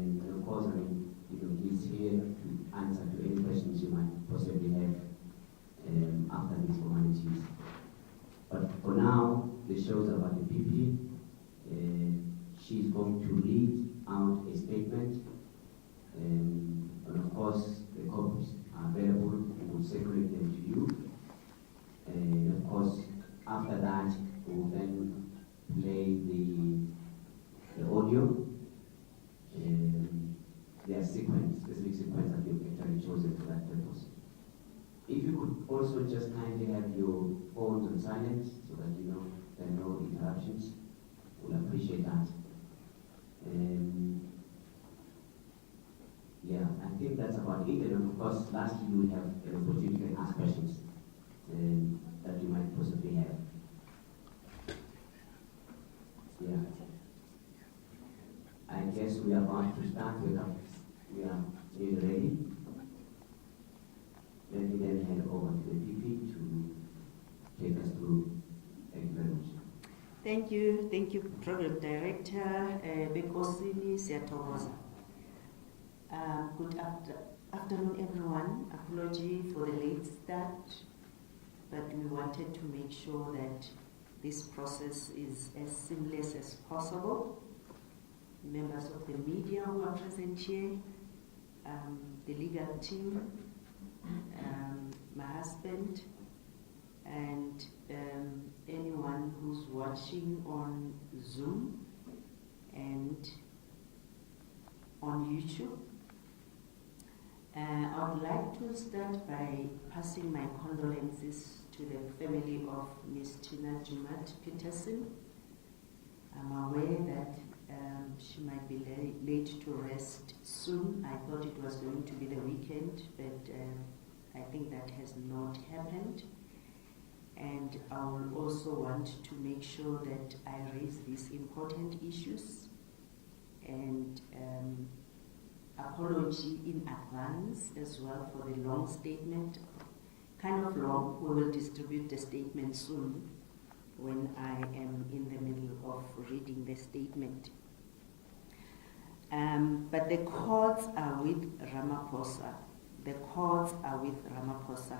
And of course, I mean, he's here to answer to any questions you might possibly have after these formalities. But for now, the show's about the PP. She's going to read out a statement, and of course, the copies are available. We will circulate them to you. And of course, after that, we will then play the audio. Their sequence, specific sequence that you've actually chosen for that purpose. If you could also just kindly have your phones on silent so that you know there are no interruptions, we'll appreciate that. Yeah, I think that's about it. And of course, lastly, you will have an opportunity to ask questions that you might possibly have. Yeah. I guess we are about to start. We are nearly ready. Let me then hand over to the PP to take us through. Thank you very much. Thank you, Program Director Bekosini Siatogoza. Good afternoon, everyone. Apology for the late start, but we wanted to make sure that this process is as seamless as possible. Members of the media who are present here, the legal team, my husband, and anyone who's watching on Zoom and on YouTube. I would like to start by passing my condolences to the family of Ms. Tina Jumat Peterson. I'm aware that she might be late to rest soon. I thought it was going to be the weekend, but I think that has not happened. And I will also want to make sure that I raise these important issues and apology in advance as well for the long statement. Kind of long. We will distribute the statement soon when I am in the middle of reading the statement. But the courts are with Ramaphosa. The courts are with Ramaphosa.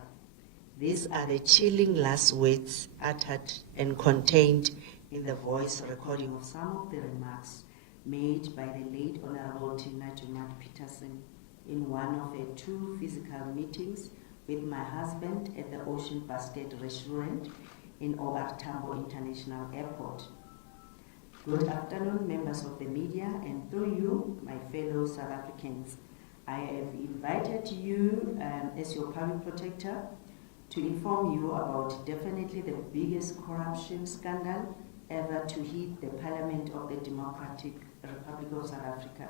These are the chilling last words uttered and contained in the voice recording of some of the remarks made by the late Honorable Tina Jumat Peterson in one of her 2 physical meetings with my husband at the Ocean Basket Restaurant in OR Tambo International Airport. Good afternoon, members of the media, and through you, my fellow South Africans. I have invited you as your public protector to inform you about definitely the biggest corruption scandal ever to hit the Parliament of the Democratic Republic of South Africa.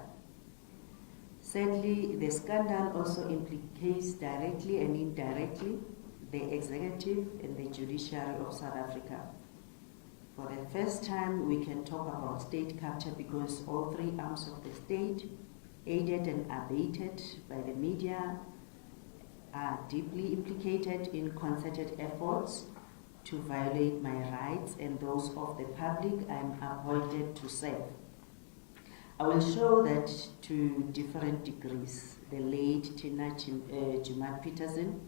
Sadly, the scandal also implicates directly and indirectly the executive and the judiciary of South Africa. For the first time, we can talk about state capture because all 3 arms of the state, aided and abetted by the media, are deeply implicated in concerted efforts to violate my rights and those of the public I am appointed to serve. I will show that to different degrees, the late Tina Jumat Peterson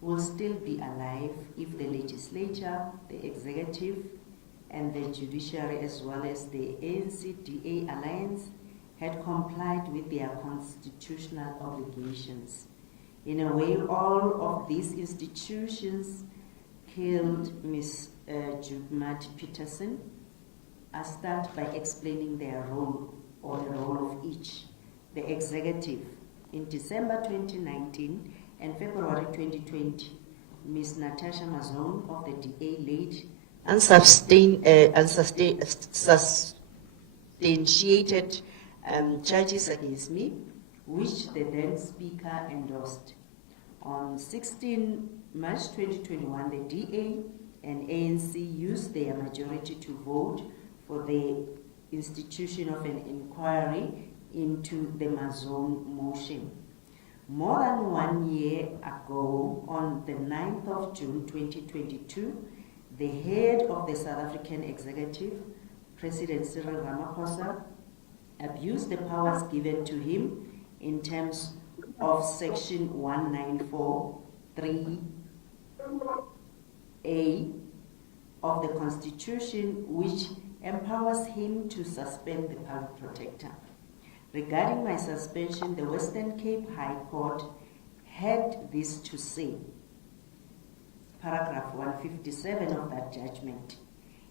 will still be alive if the legislature, the executive, and the judiciary, as well as the eNCA alliance, had complied with their constitutional obligations. In a way, all of these institutions killed Ms. Jumat Peterson. I start by explaining their role, or the role of each. The executive. In December 2019 and February 2020, Ms. Natasha Mazone of the DA laid unsubstantiated charges against me, which the then Speaker endorsed. On 16 March 2021, the DA and ANC used their majority to vote for the institution of an inquiry into the Mazone motion. More than 1 year ago, on the 9th of June 2022, the head of the South African executive, President Cyril Ramaphosa, abuse the powers given to him in terms of Section 194(3)(a) of the Constitution, which empowers him to suspend the Public Protector. Regarding my suspension, the Western Cape High Court had this to say, paragraph 157 of that judgment.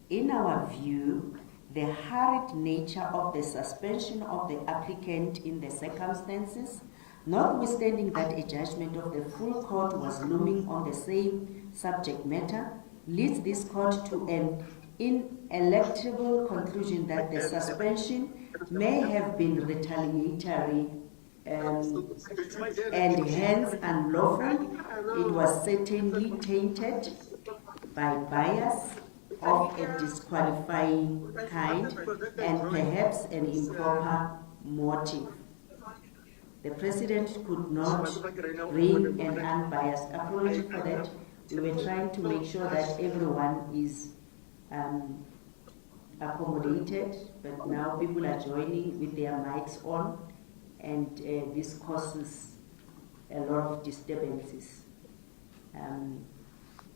In our view, the hurried nature of the suspension of the applicant in the circumstances, notwithstanding that a judgment of the full court was looming on the same subject matter, leads this court to an ineluctable conclusion that the suspension may have been retaliatory and hence unlawful. It was certainly tainted by bias of a disqualifying kind and perhaps an improper motive. The President could not bring an unbiased apology for that. We were trying to make sure that everyone is accommodated, but now people are joining with their mics on, and this causes a lot of disturbances.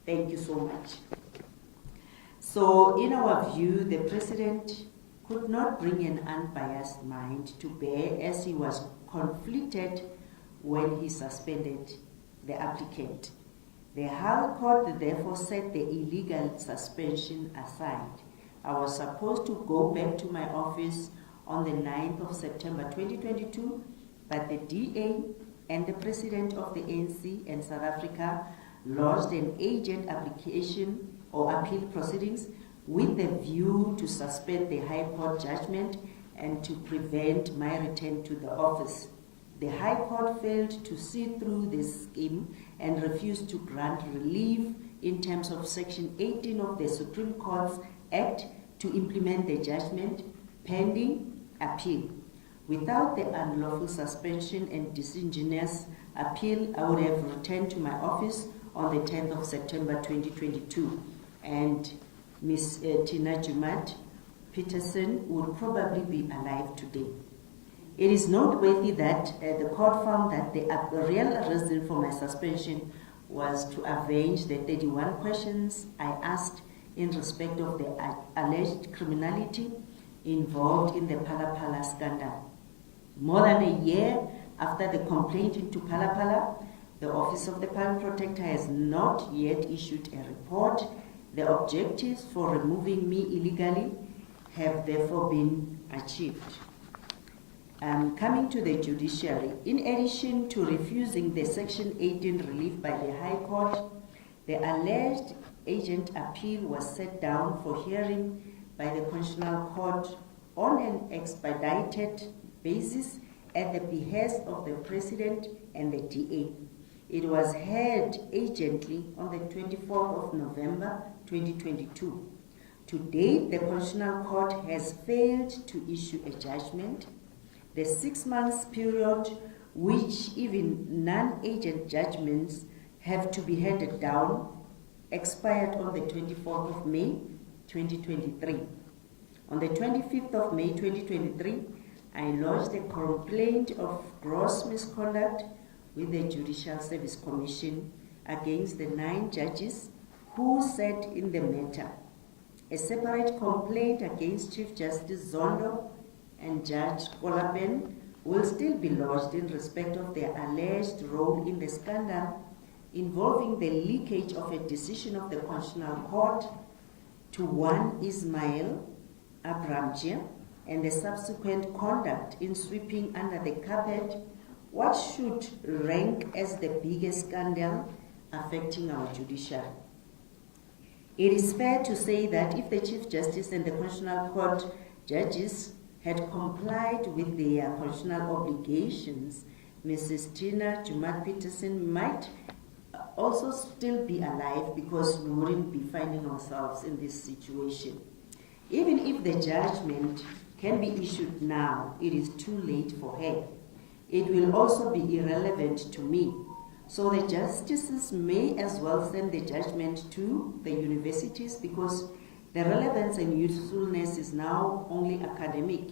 Thank you so much. So in our view, the President could not bring an unbiased mind to bear, as he was conflicted when he suspended the applicant. The High Court therefore set the illegal suspension aside. I was supposed to go back to my office on the 9th of September 2022, but the DA and the President of the ANC and South Africa lodged an agent application or appeal proceedings with the view to suspend the High Court judgment and to prevent my return to the office. The High Court failed to see through this scheme and refused to grant relief in terms of Section 18 of the Supreme Court's Act to implement the judgment pending appeal. Without the unlawful suspension and disingenuous appeal, I would have returned to my office on the 10th of September 2022, and Ms. Tina Jumat Peterson would probably be alive today. It is noteworthy that the court found that the real reason for my suspension was to avenge the 31 questions I asked in respect of the alleged criminality involved in the Phala Phala scandal. More than a year after the complaint into Phala Phala, the Office of the Public Protector has not yet issued a report. The objectives for removing me illegally have therefore been achieved. Coming to the Judiciary, in addition to refusing the Section 18 relief by the High Court, the alleged agent appeal was set down for hearing by the Constitutional Court on an expedited basis at the behest of the President and the DA. It was heard agently on the 24th of November 2022. To date, the Constitutional Court has failed to issue a judgment. The 6 months period, which even non-agent judgments have to be handed down, expired on the 24th of May 2023. On the 25th of May 2023, I lodged a complaint of gross misconduct with the Judicial Service Commission against the 9 judges who sat in the matter. A separate complaint against Chief Justice Zondo and Judge Kolapen will still be lodged in respect of their alleged role in the scandal involving the leakage of a decision of the Constitutional Court to one Ismail Abramjia and the subsequent conduct in sweeping under the carpet what should rank as the biggest scandal affecting our judiciary. It is fair to say that if the Chief Justice and the Constitutional Court judges had complied with their constitutional obligations, Mrs. Tina Jumat Peterson might also still be alive, because we wouldn't be finding ourselves in this situation. Even if the judgment can be issued now, it is too late for her. It will also be irrelevant to me. So the justices may as well send the judgment to the universities, because the relevance and usefulness is now only academic.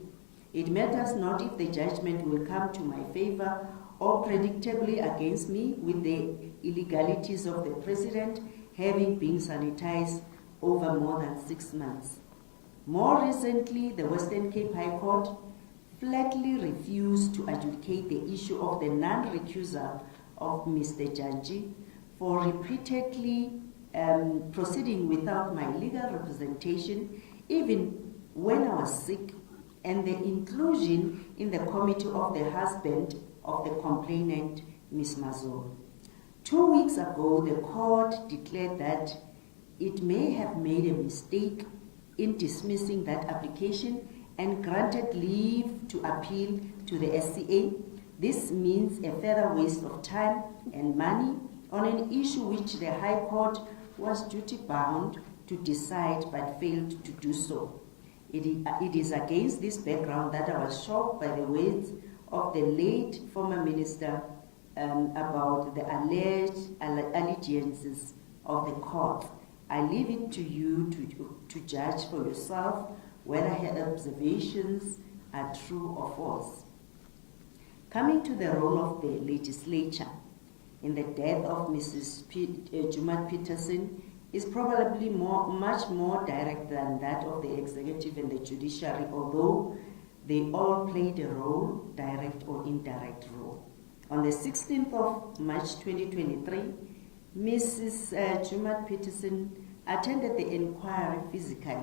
It matters not if the judgment will come to my favor or predictably against me, with the illegalities of the president having been sanitized over more than 6 months. More recently, the Western Cape High Court flatly refused to adjudicate the issue of the non-recusal of Mr. Janji for repeatedly proceeding without my legal representation, even when I was sick, and the inclusion in the committee of the husband of the complainant, Ms. Mazur. 2 weeks ago, the court declared that it may have made a mistake in dismissing that application and granted leave to appeal to the SCA. This means a further waste of time and money on an issue which the High Court was duty-bound to decide but failed to do so. It is against this background that I was shocked by the words of the late former minister about the alleged allegiances of the court. I leave it to you to judge for yourself whether her observations are true or false. Coming to the role of the legislature in the death of Mrs. Jumat Peterson is probably much more direct than that of the executive and the judiciary, although they all played a role, direct or indirect role. On the 16th of March 2023, Mrs. Jumat Peterson attended the inquiry physically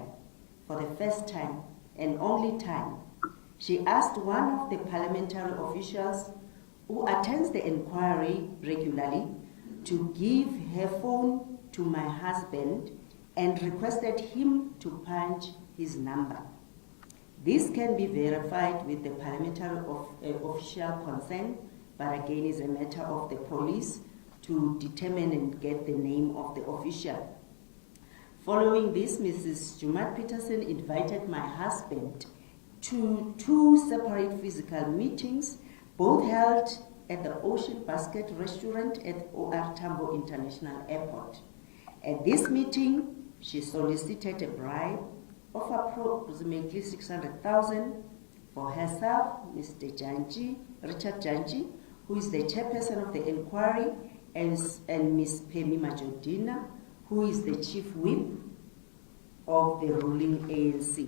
for the first time and only time. She asked one of the parliamentary officials who attends the inquiry regularly to give her phone to my husband and requested him to punch his number. This can be verified with the parliamentary official consent, but again is a matter of the police to determine and get the name of the official. Following this, Mrs. Jumat Peterson invited my husband to 2 separate physical meetings, both held at the Ocean Basket restaurant at OR Tambo International Airport. At this meeting, she solicited a bribe of approximately 600,000 for herself, Mr. Janji, Richard Janji, who is the chairperson of the inquiry, and Ms. Pemi Majodina, who is the chief whip of the ruling ANC.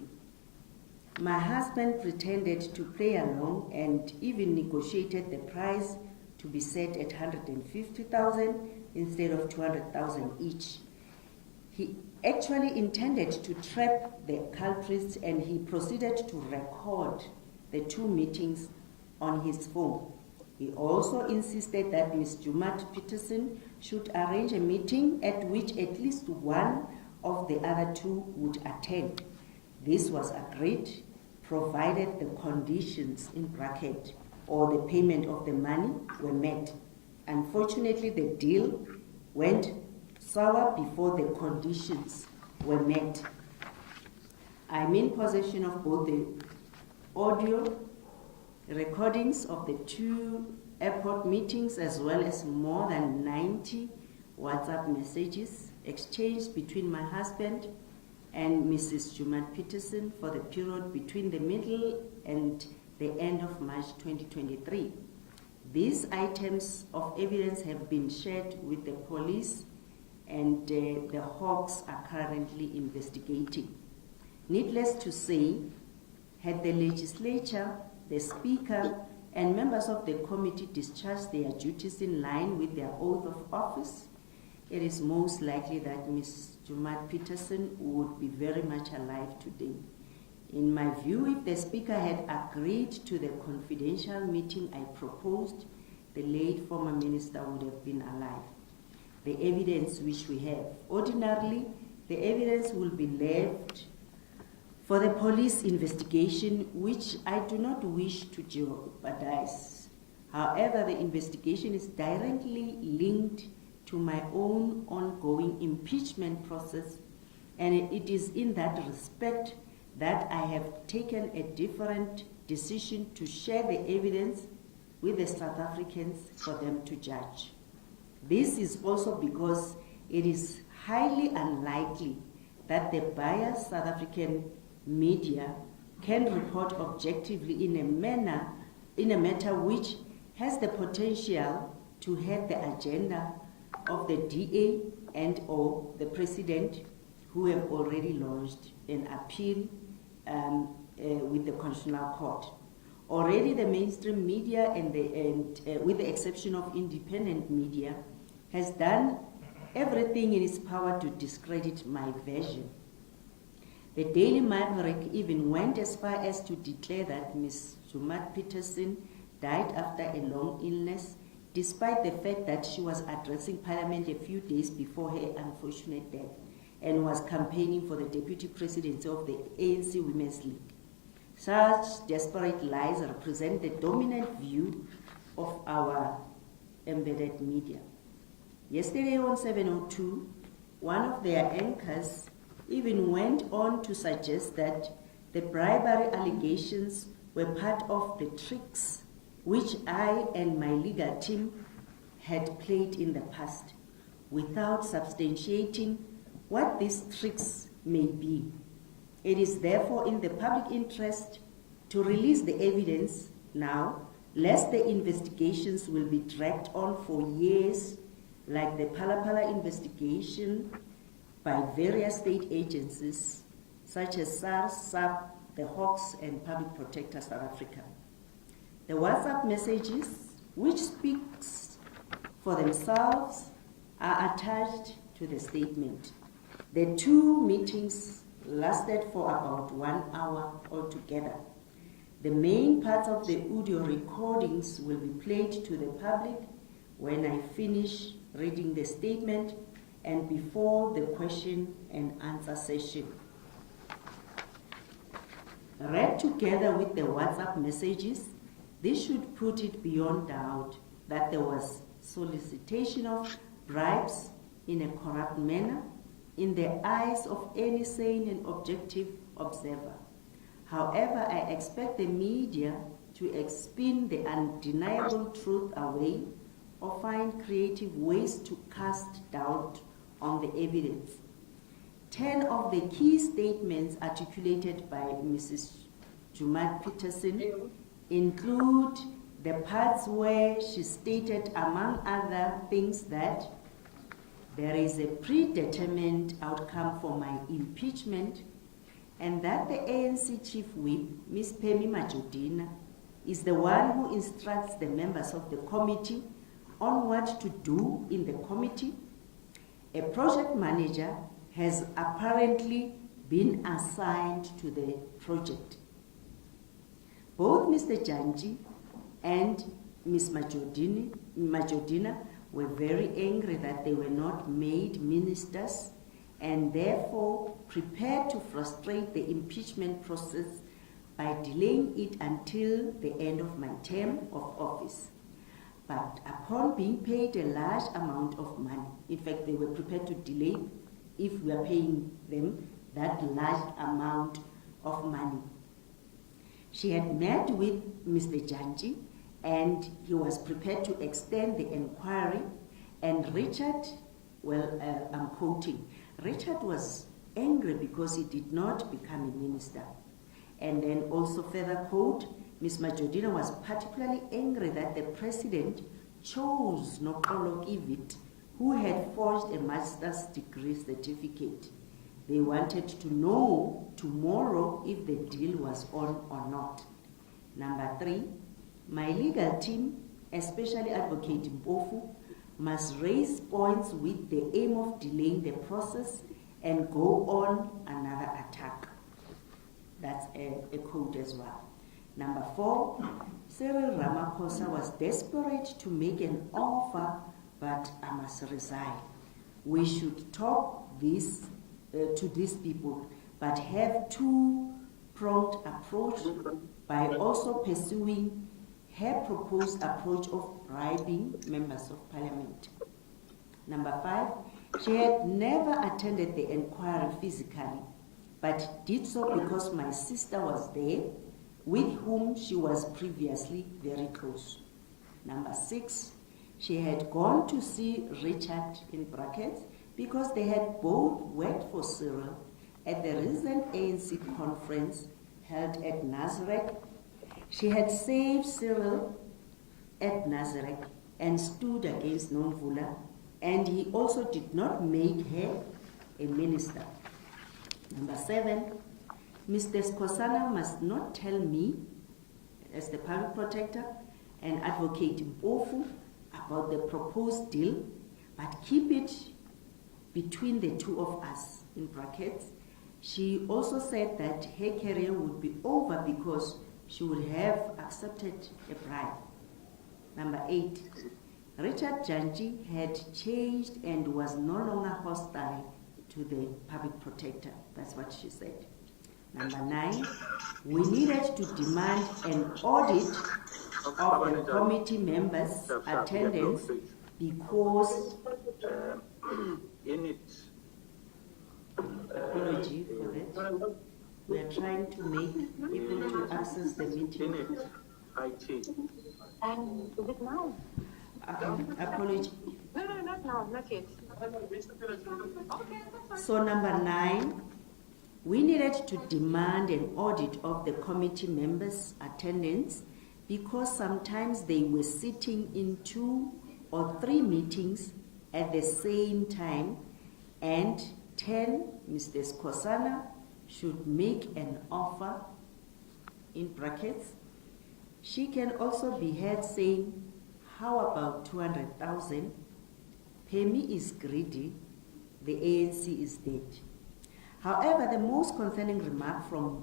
My husband pretended to play along and even negotiated the price to be set at 150,000 instead of 200,000 each. He actually intended to trap the culprits, and he proceeded to record the 2 meetings on his phone. He also insisted that Ms. Jumat Peterson should arrange a meeting at which at least one of the other 2 would attend. This was agreed, provided the conditions in bracket or the payment of the money were met. Unfortunately, the deal went sour before the conditions were met. I'm in possession of both the audio recordings of the 2 airport meetings, as well as more than 90 WhatsApp messages exchanged between my husband and Mrs. Jumat Peterson for the period between the middle and the end of March 2023. These items of evidence have been shared with the police, and the Hawks are currently investigating. Needless to say, had the legislature, the speaker, and members of the committee discharged their duties in line with their oath of office, it is most likely that Ms. Jumat Peterson would be very much alive today. In my view, if the speaker had agreed to the confidential meeting I proposed, the late former minister would have been alive. The evidence which we have, ordinarily, the evidence will be left for the police investigation, which I do not wish to jeopardize. However, the investigation is directly linked to my own ongoing impeachment process, and it is in that respect that I have taken a different decision to share the evidence with the South Africans for them to judge. This is also because it is highly unlikely that the biased South African media can report objectively in a matter which has the potential to hurt the agenda of the DA and or the President, who have already launched an appeal with the Constitutional Court. Already the mainstream media, with the exception of independent media, has done everything in its power to discredit my version. The Daily Maverick even went as far as to declare that Ms. Jumat Peterson died after a long illness, despite the fact that she was addressing Parliament a few days before her unfortunate death and was campaigning for the deputy presidency of the ANC Women's League. Such desperate lies represent the dominant view of our embedded media. Yesterday on 702, one of their anchors even went on to suggest that the bribery allegations were part of the tricks which I and my legal team had played in the past, without substantiating what these tricks may be. It is therefore in the public interest to release the evidence now, lest the investigations will be dragged on for years, like the Pala investigation by various state agencies such as SARS, SAP, the Hawks, and Public Protector South Africa. The WhatsApp messages, which speaks for themselves, are attached to the statement. The two meetings lasted for about 1 hour altogether. The main parts of the audio recordings will be played to the public when I finish reading the statement and before the question and answer session. Read together with the WhatsApp messages, this should put it beyond doubt that there was solicitation of bribes in a corrupt manner in the eyes of any sane and objective observer. However, I expect the media to spin the undeniable truth away or find creative ways to cast doubt on the evidence. 10 of the key statements articulated by Mrs. Jumat Peterson include the parts where she stated, among other things, that there is a predetermined outcome for my impeachment and that the ANC Chief Whip, Ms. Phemi Majodina, is the one who instructs the members of the committee on what to do in the committee. A project manager has apparently been assigned to the project. Both Mr. Janji and Ms. Majodina were very angry that they were not made ministers and therefore prepared to frustrate the impeachment process by delaying it until the end of my term of office. But upon being paid a large amount of money, in fact, they were prepared to delay if we are paying them that large amount of money. She had met with Mr. Janji and he was prepared to extend the inquiry, and Richard, I'm quoting, Richard was angry because he did not become a minister. And then also further quote, Ms. Majodina was particularly angry that the president chose Nokolo Ivit, who had forged a master's degree certificate. They wanted to know tomorrow if the deal was on or not. Number 3, my legal team, especially Advocate Mpofu, must raise points with the aim of delaying the process and go on another attack. That's a quote as well. Number 4, Cyril Ramaphosa was desperate to make an offer, but I must resign. We should talk this to these people, but have two-pronged approach by also pursuing her proposed approach of bribing members of parliament. Number 5, she had never attended the inquiry physically, but did so because my sister was there, with whom she was previously very close. Number 6, she had gone to see Richard, in brackets, because they had both worked for Cyril at the recent ANC conference held at Nazareth. She had saved Cyril at Nazareth and stood against Nomvula, and he also did not make her a minister. Number 7, Mr. Skosana must not tell me, as the public protector and Advocate Mpofu, about the proposed deal, but keep it between the two of us, in brackets. She also said that her career would be over because she would have accepted a bribe. Number 8, Richard Janji had changed and was no longer hostile to the public protector. That's what she said. Number 9, we needed to demand an audit of the committee members' attendance because apology for that. We are trying to make people to access the meeting. Is it now? Apology. No, not now, not yet. So number 9, we needed to demand an audit of the committee members' attendance because sometimes they were sitting in 2 or 3 meetings at the same time. And 10, Mr. Skosana should make an offer, in brackets. She can also be heard saying, how about 200,000? Pemi is greedy, the ANC is dead. However, the most concerning remark from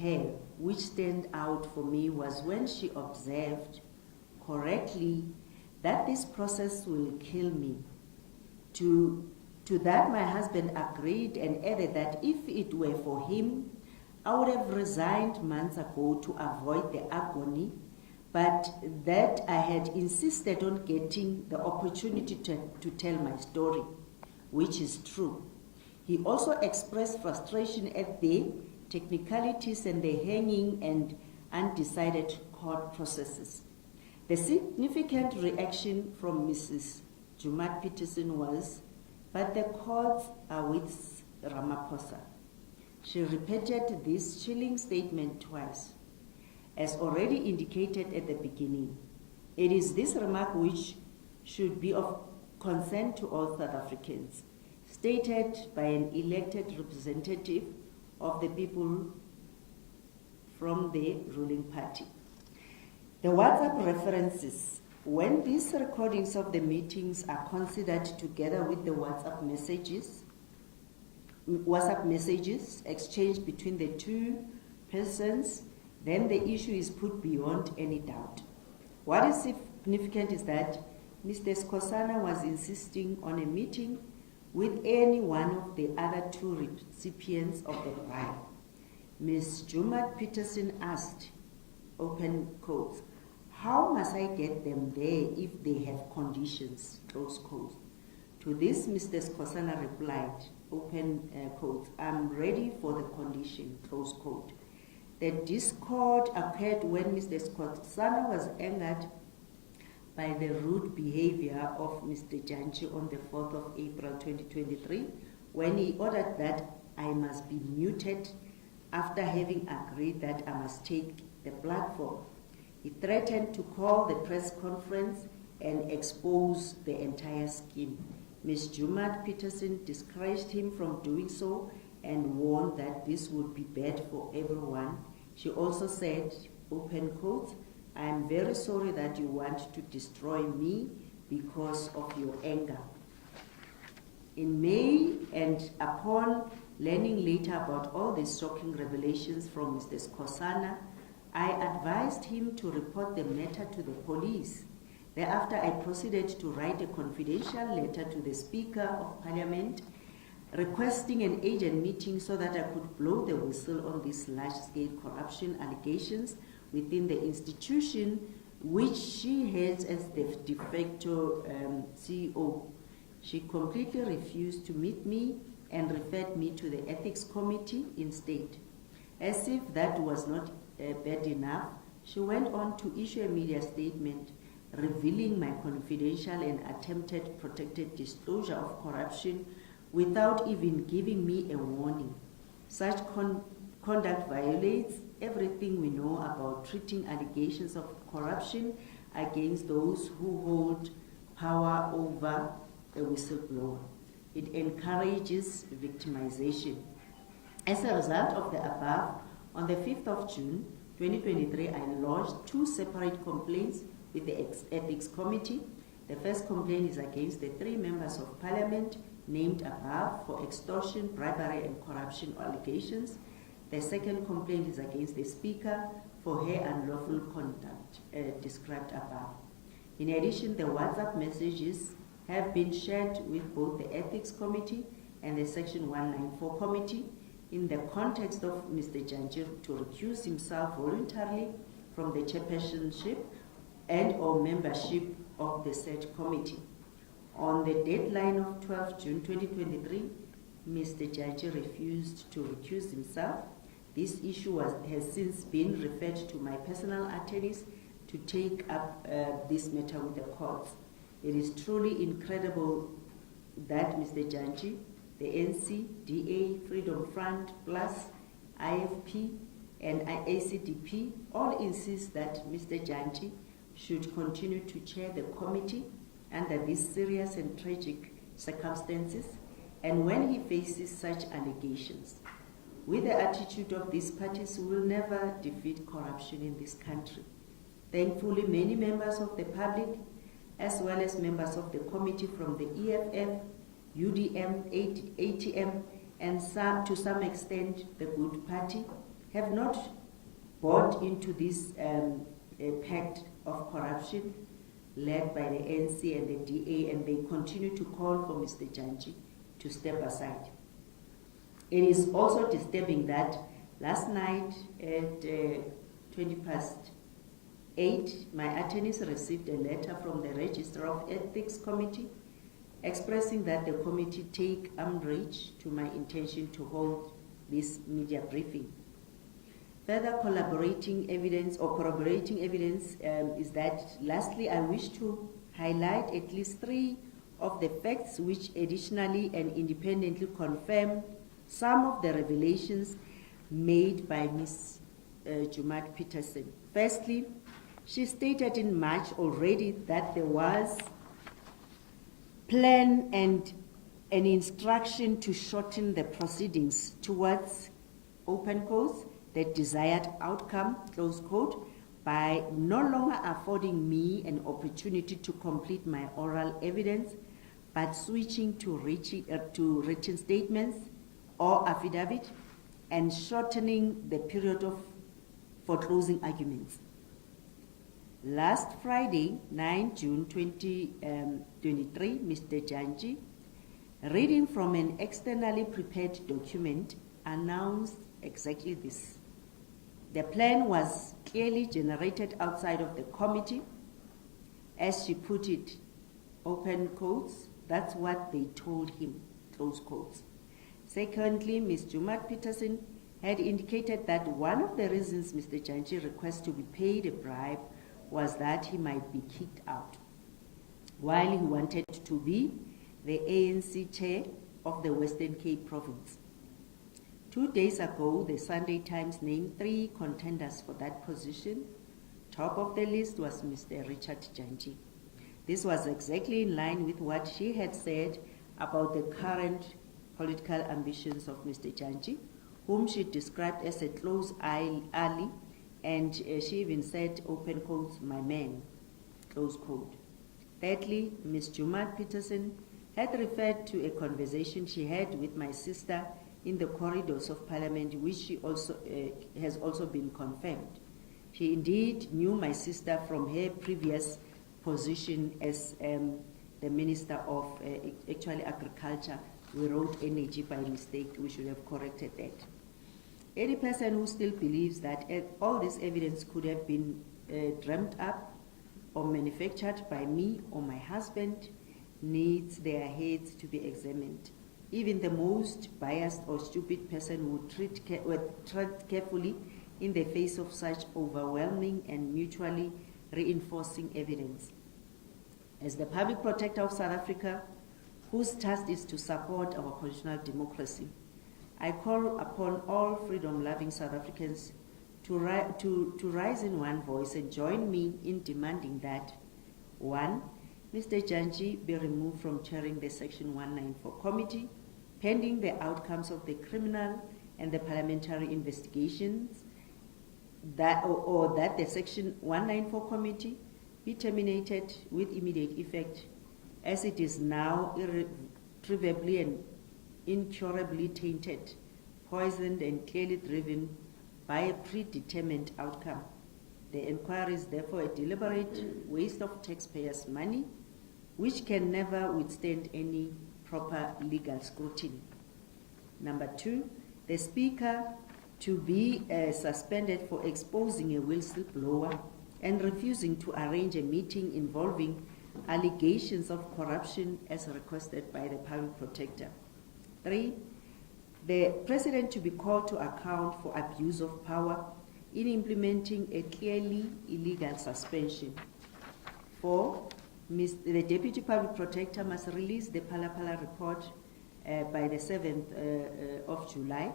her, which stand out for me, was when she observed correctly that this process will kill me. To that, my husband agreed and added that if it were for him, I would have resigned months ago to avoid the agony, but that I had insisted on getting the opportunity to tell my story, which is true. He also expressed frustration at the technicalities and the hanging and undecided court processes. The significant reaction from Mrs. Jumat Peterson was, but the courts are with Ramaphosa. She repeated this chilling statement twice. As already indicated at the beginning, it is this remark which should be of concern to all South Africans, stated by an elected representative of the people from the ruling party. The WhatsApp references, when these recordings of the meetings are considered together with the WhatsApp messages exchanged between the two persons, then the issue is put beyond any doubt. What is significant is that Mr. Skosana was insisting on a meeting with any one of the other 2 recipients of the bribe. Ms. Jumat Peterson asked, open quotes, how must I get them there if they have conditions, close quotes. To this, Mr. Skosana replied, open quotes, I'm ready for the condition, close quote. The discord occurred when Mr. Skosana was angered by the rude behavior of Mr. Janji on the 4th of April 2023, when he ordered that I must be muted after having agreed that I must take the platform. He threatened to call the press conference and expose the entire scheme. Ms. Jumat Peterson discouraged him from doing so and warned that this would be bad for everyone. She also said, open quotes, I am very sorry that you want to destroy me because of your anger. In May, and upon learning later about all these shocking revelations from Mr. Skosana, I advised him to report the matter to the police. Thereafter, I proceeded to write a confidential letter to the Speaker of Parliament requesting an agent meeting so that I could blow the whistle on these large-scale corruption allegations within the institution which she heads as the de facto CEO. She completely refused to meet me and referred me to the Ethics Committee instead. As if that was not bad enough, she went on to issue a media statement revealing my confidential and attempted protected disclosure of corruption without even giving me a warning. Such conduct violates everything we know about treating allegations of corruption against those who hold power over a whistleblower. It encourages victimization. As a result of the above, on the 5th of June 2023, I lodged 2 separate complaints with the Ethics Committee. The first complaint is against the 3 members of Parliament named above for extortion, bribery, and corruption allegations. The second complaint is against the Speaker for her unlawful conduct described above. In addition, the WhatsApp messages have been shared with both the Ethics Committee and the Section 194 Committee in the context of Mr. Jantji to recuse himself voluntarily from the chairpersonship and or membership of the said committee. On the deadline of 12 June 2023, Mr. Jantji refused to recuse himself. This issue has since been referred to my personal attorneys to take up this matter with the courts. It is truly incredible that Mr. Jantji, the NC, DA, Freedom Front, Plus, IFP, and ACDP all insist that Mr. Jantji should continue to chair the committee under these serious and tragic circumstances, and when he faces such allegations. With the attitude of these parties, we will never defeat corruption in this country. Thankfully, many members of the public, as well as members of the committee from the EFF, UDM, ATM, and to some extent the Good Party, have not bought into this pact of corruption led by the NC and the DA, and they continue to call for Mr. Jantji to step aside. It is also disturbing that last night at 8:20, my attorneys received a letter from the Registrar of Ethics Committee expressing that the committee take umbrage to my intention to hold this media briefing. Further corroborating evidence is that, lastly, I wish to highlight at least 3 of the facts which additionally and independently confirm some of the revelations made by Ms. Jumat Peterson. Firstly, she stated in March already that there was plan and an instruction to shorten the proceedings towards, open quotes, the desired outcome, close quote, by no longer affording me an opportunity to complete my oral evidence, but switching to written statements or affidavit, and shortening the period for closing arguments. Last Friday, 9 June 2023, Mr. Jantji, reading from an externally prepared document, announced exactly this. The plan was clearly generated outside of the committee. As she put it, open quotes, that's what they told him, close quotes. Secondly, Ms. Jumat Peterson had indicated that one of the reasons Mr. Jantji requests to be paid a bribe was that he might be kicked out, while he wanted to be the ANC chair of the Western Cape province. 2 days ago, the Sunday Times named 3 contenders for that position. Top of the list was Mr. Richard Jantji. This was exactly in line with what she had said about the current political ambitions of Mr. Jantji, whom she described as a close ally, and she even said, open quotes, my man, close quote. Thirdly, Ms. Jumat Peterson had referred to a conversation she had with my sister in the corridors of Parliament, which she also has also been confirmed. She indeed knew my sister from her previous position as the Minister of actually Agriculture. We wrote energy by mistake. We should have corrected that. Any person who still believes that all this evidence could have been dreamt up or manufactured by me or my husband needs their heads to be examined. Even the most biased or stupid person would tread carefully in the face of such overwhelming and mutually reinforcing evidence. As the Public Protector of South Africa, whose task is to support our constitutional democracy, I call upon all freedom-loving South Africans to rise in one voice and join me in demanding that 1. Mr. Janji be removed from chairing the Section 194 Committee, pending the outcomes of the criminal and the parliamentary investigations, or that the Section 194 Committee be terminated with immediate effect, as it is now irretrievably and incurably tainted, poisoned, and clearly driven by a predetermined outcome. The inquiry is therefore a deliberate waste of taxpayers' money, which can never withstand any proper legal scrutiny. Number 2, the Speaker to be suspended for exposing a whistleblower and refusing to arrange a meeting involving allegations of corruption as requested by the Public Protector. 3, the President to be called to account for abuse of power in implementing a clearly illegal suspension. 4, the Deputy Public Protector must release the Phala Phala report by the 7th of July,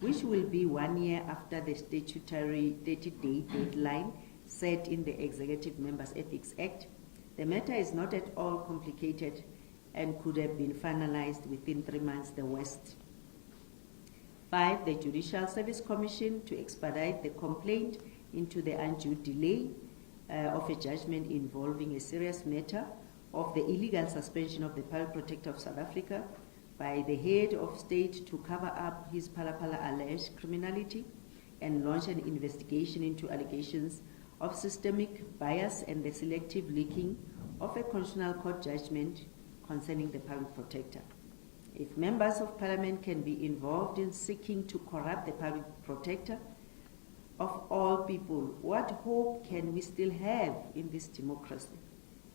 which will be 1 year after the statutory 30-day deadline set in the Executive Members' Ethics Act. The matter is not at all complicated and could have been finalized within 3 months the worst. 5, the Judicial Service Commission to expedite the complaint into the undue delay of a judgment involving a serious matter of the illegal suspension of the Public Protector of South Africa by the head of state to cover up his Phala Phala alleged criminality and launch an investigation into allegations of systemic bias and the selective leaking of a constitutional court judgment concerning the Public Protector. If members of Parliament can be involved in seeking to corrupt the Public Protector of all people, what hope can we still have in this democracy?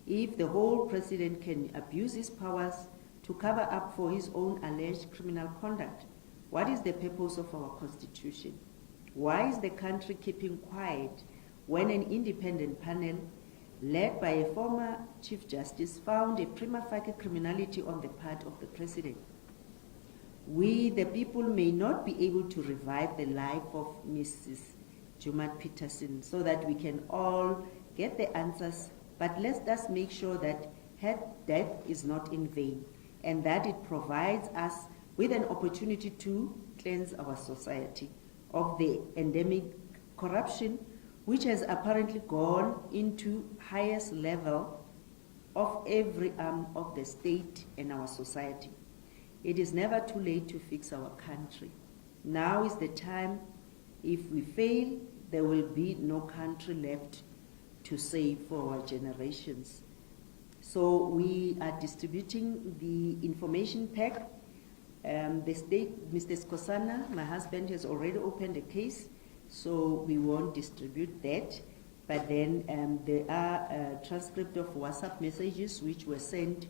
If the whole President can abuse his powers to cover up for his own alleged criminal conduct, what is the purpose of our Constitution? Why is the country keeping quiet when an independent panel led by a former Chief Justice found a prima facie criminality on the part of the President? We, the people, may not be able to revive the life of Mrs. Jumat Peterson so that we can all get the answers, but let's just make sure that her death is not in vain and that it provides us with an opportunity to cleanse our society of the endemic corruption which has apparently gone into highest level of every arm of the state and our society. It is never too late to fix our country. Now is the time. If we fail, there will be no country left to save for our generations. So we are distributing the information pack. The state, Mr. Skosana, my husband, has already opened a case, so we won't distribute that. But then there are a transcript of WhatsApp messages which were sent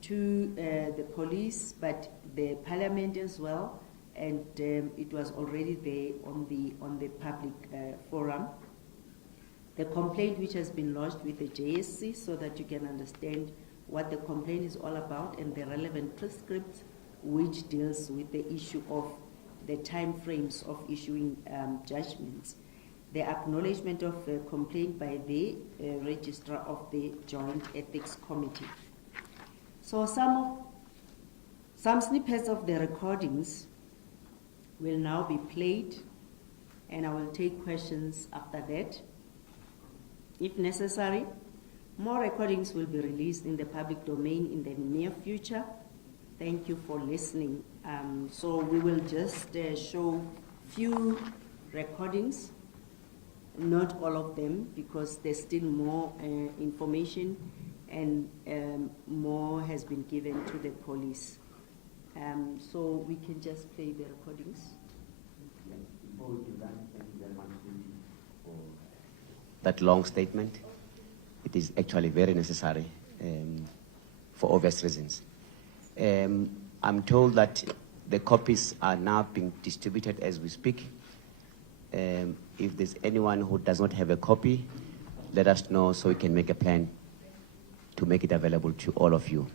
to the police, but the Parliament as well, and it was already there on the public forum. The complaint which has been lodged with the JSC, so that you can understand what the complaint is all about, and the relevant prescripts which deals with the issue of the time frames of issuing judgments. The acknowledgement of the complaint by the registrar of the Joint Ethics Committee. So some snippets of the recordings will now be played, and I will take questions after that. If necessary, more recordings will be released in the public domain in the near future. Thank you for listening. So we will just show few recordings, not all of them, because there's still more information and more has been given to the police. So we can just play the recordings. Before we do that, thank you very much for that long statement. It is actually very necessary for obvious reasons. I'm told that the copies are now being distributed as we speak. If there's anyone who does not have a copy, let us know so we can make a plan to make it available to all of you.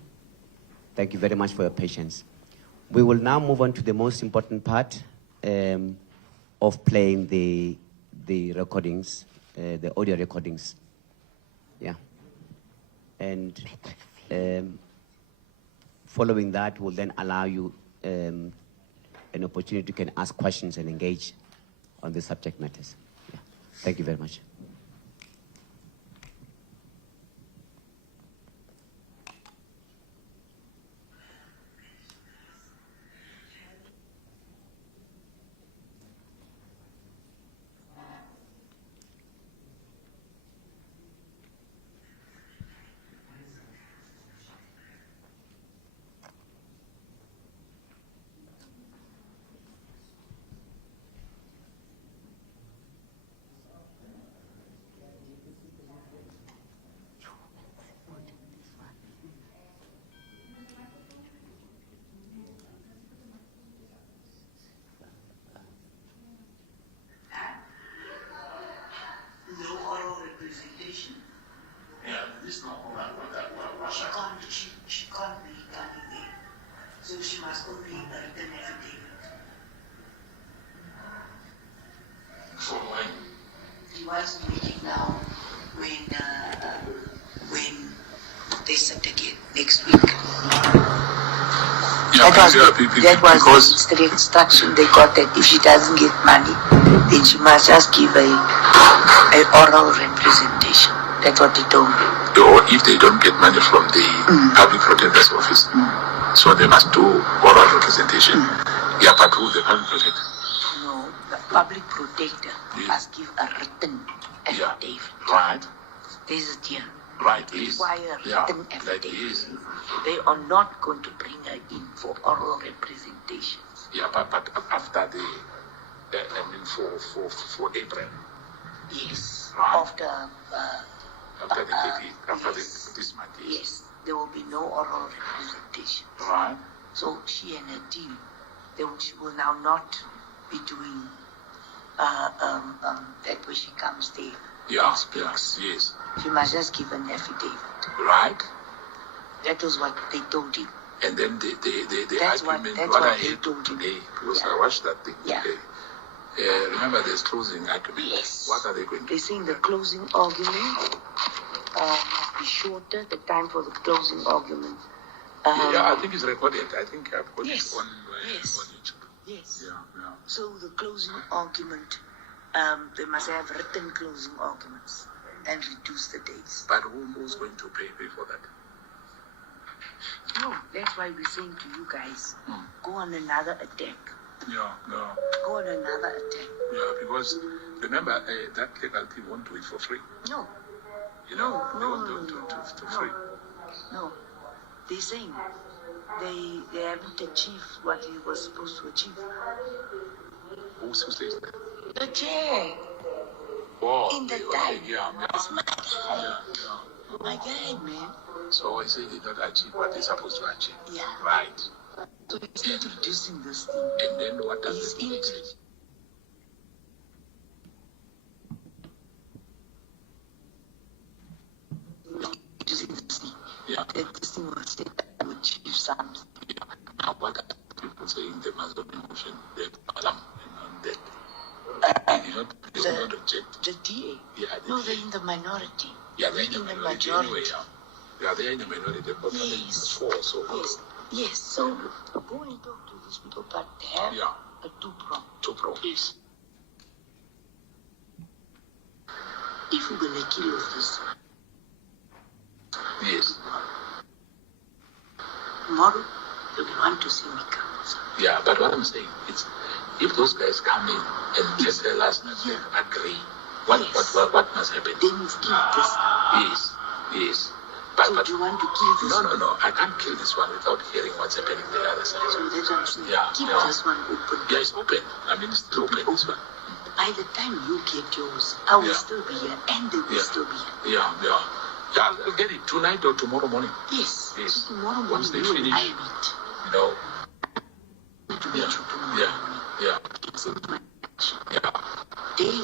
Thank you very much for your patience. We will now move on to the most important part of playing the the recordings, the audio recordings. Yeah. And following that will then allow you an opportunity to can ask questions and engage on the subject matters. Yeah. Thank you very much. She can't read anything, so she must only write an affidavit. For when? He was waiting now when they set again next week. Yeah, that was the instruction they got, that if she doesn't get money, then she must just give an oral representation. That's what they told me. Or if they don't get money from the public protector's office, so they must do oral representation. Yeah, but who the public protector? No, the public protector must give a written affidavit. Right. This is here. Right. Require written affidavit. They are not going to bring her in for oral representation. Yeah, but after the, for April. Yes. Right. After this month. Yes, there will be no oral representation. Right. So she and her team, she will now not be doing that where she comes there and speaks. Yes. She must just give an affidavit. Right. That was what they told him. And then the argument, that's what I they heard told him. today, because I watched that thing today. Remember there's closing argument. Yes. What are they going to do? They're saying the closing argument must be shorter, the time for the closing argument. I think it's recorded. I think I've got Yes. it on Yes. YouTube. Yes. Yeah. So the closing argument, they must have written closing arguments and reduce the dates. But who's going to pay for that? No, that's why we're saying to you guys, go on another attack. Yeah. Go on another attack. Yeah, because remember that legal team won't do it for free. No. They won't do it for free. No. They're saying they haven't achieved what he was supposed to achieve. Who says that? The chair. Oh, In the okay, time. It's my guy. My guy, man. So I say they don't achieve what they're supposed to achieve. Yeah. Right. So he's introducing this thing. And then what does He's it mean? introducing this thing. Yeah. That this thing was said that would achieve something. Yeah. Now what are people saying there must be motion that alarm and that they will not object. The DA. Yeah, No, they're in the minority. Yeah, they're in the minority anyway. Yeah, they're in the minority. But Yes. four, so Yes. So go and talk to these people, but have a two-prong. Yes. If we're gonna kill off this Yes. tomorrow, you'll want to see me come. Yeah, but what I'm saying is, if those guys come in and just tell us that they agree, what must happen? Then we've killed this. Yes. So do you want to kill this one? No. I can't kill this one without hearing what's happening on the other side. So that's what I'm saying. Yeah, Keep yeah. this one open. Yeah, it's open. I mean, it's still open. This one. By the time you get yours, I will Yeah. still be here, and they will still be here. Yeah. Yeah, I'll get it tonight or tomorrow morning. Yes. Yes. So tomorrow Once morning, they you finish. and I meet. No. To meet you tomorrow Yeah. morning. Yeah. It's in my action. Yeah. They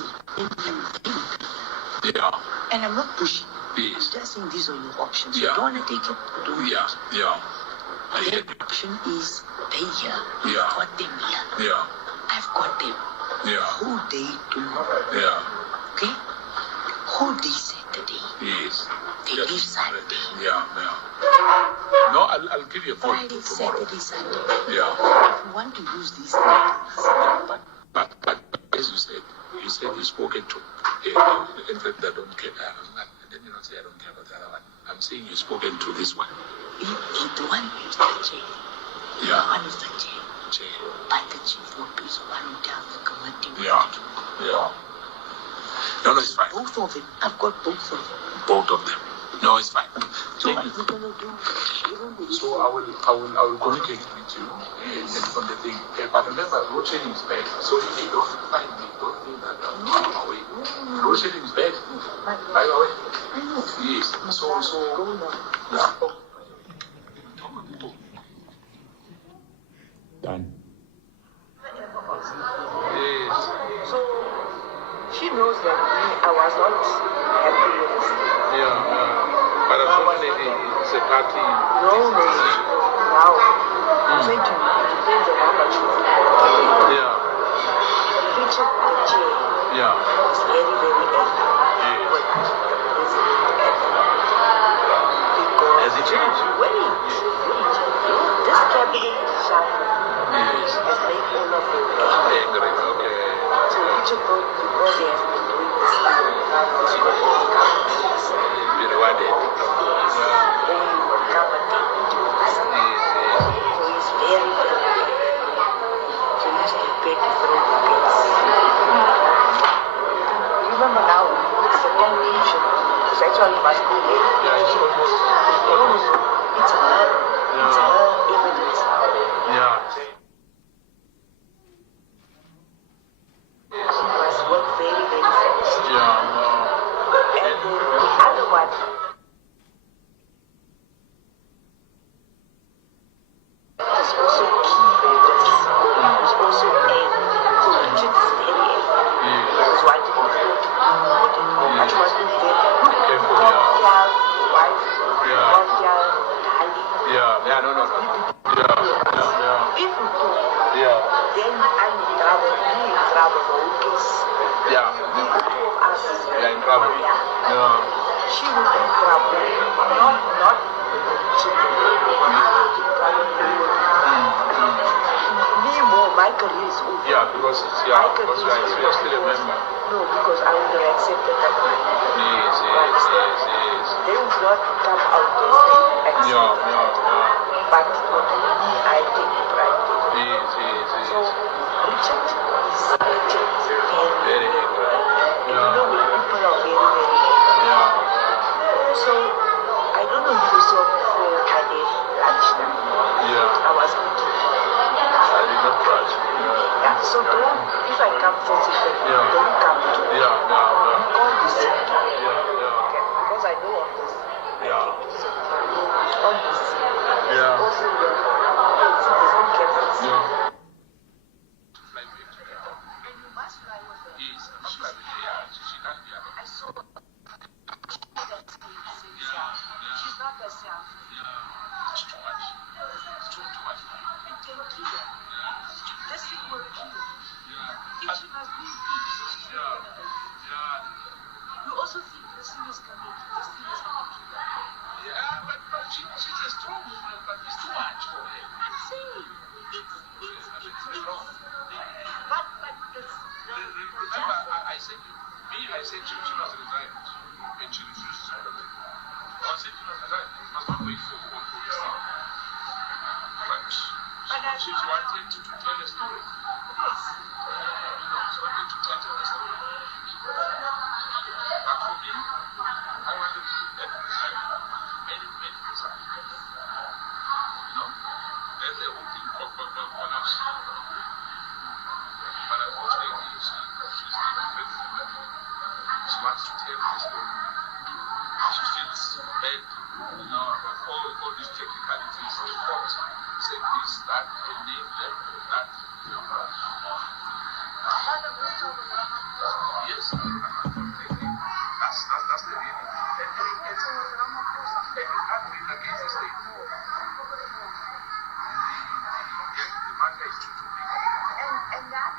Yeah. and I'm not pushing. Yes. I'm just saying these are your options. Yeah. You don't want to take it, don't Yeah. Yeah. I The get it. option is they here. We've Yeah. got them here. Yeah. I've got them. Yeah. Whole day to Yeah. okay? Whole day Saturday. Yes. They Yes. leave Sunday. Yeah. No, I'll give you a phone Friday, tomorrow. Saturday, Sunday. Yeah. If you want to use these things, But as you said you've spoken to in fact I don't care. Let me not say I don't care about the other one. I'm saying you've spoken to this one. the one who's the chief. Yeah. The one who's the chief. But the chief will be the one who tells the committee what Yeah. to do. Yeah. No, it's fine. Both of them. I've got both of them. Both of them. No, it's fine. So Thank what you. we're gonna do? You don't believe So I will communicate with you and from the thing. But remember, road sharing is bad. So if you don't find me, don't think that I'm away. Road sharing is bad. Are you away? I know. Yes. So Go now. yeah. Done. Yes. So she knows that I was not happy with this. Yeah. But unfortunately, it's a party. No. Now, I'm saying to you, it depends on how much you Yeah. Richard the chair Yeah. was very, very angry with the president. Has it changed? Wait. This cabinet reshuffle Yes. has made all of them angry. Angry. Okay. So Richard thought because he has been doing this thing, he's going to become peace. Be rewarded. Then he will come and take me to this. So he's very, very angry. So he's prepared to throw the case. Remember now, it's a conclusion. Because actually must be there. Yeah, it's almost. It's her. It's her evidence. Yeah. She must work very, very fast. Yeah. And the other one, was also key for this. Was also angry. So Richard is very angry. He was wanting to go to court and all. But she was being very Careful, don't yeah. tell the wife. Yeah. Don't tell darling. Yeah. No. Yeah. If we talk, Yeah. then I'm in trouble. He in trouble. The whole case. Yeah. The two of us. You're in trouble. Yeah. She will be in trouble. Not Richard. I will be in trouble. Me more, my career is over. Yeah, because it's because you're still a member. No, because I would have accepted that money. Yes. They would not come out and say accept. Yeah. But me, I take it right. So Yes. Richard is very Very angry. And you know when people are very, very angry. Yeah. So I don't know if you saw before I did lunchtime. Yeah. I was cooking. I did not touch. Yeah, so don't, if I come physically, Yeah. don't come to me. Yeah. We can't be seen together. Yeah. Okay, because I know of this. Yeah. On the scene. Yeah. Also, there's no cameras. Yeah. And you must fly with her. Yes. She can't be I saw that scene since she's not herself. It's too much. It's too much. It can kill her. This thing will kill her. If she must be in peace, you also think this thing is going to kill her. Yeah, but she's a strong woman, but it's too much for her. I'm saying, but it's Remember, I said she must resign. And she refused to resign. I said she must resign. She must not wait for all this now. But she wanted to tell a story. yes. She wanted to tell a story. But for me, I wanted to let her resign. Many resign. That's the whole thing collapse. But unfortunately, she's not faithful. She wants to tell the story. She feels bad, about all these technicalities, the court, say this, that, and name them, that. Yes, that's the reason. And you can't win against the state. The matter is too big. And that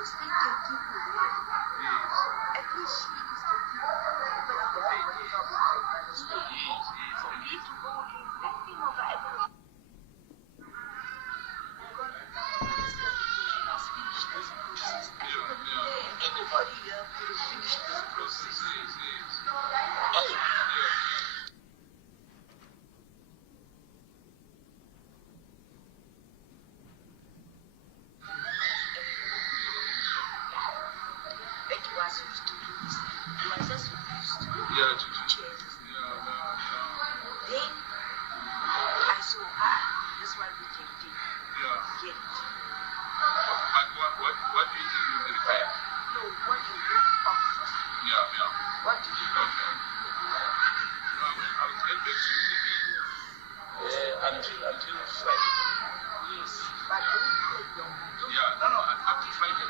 is the state can keep you there. Yes. At least she is the people that are protected by the state. For me to go in anything of that, anybody here could have finished this process. Like you was used to do this. You was just used to change. Then I saw, this one we can do. Get it. What do you think you require? No, what you look off. What do you look Okay. No, I will get back to you maybe until Friday. Yes, but don't play your No, up to Friday.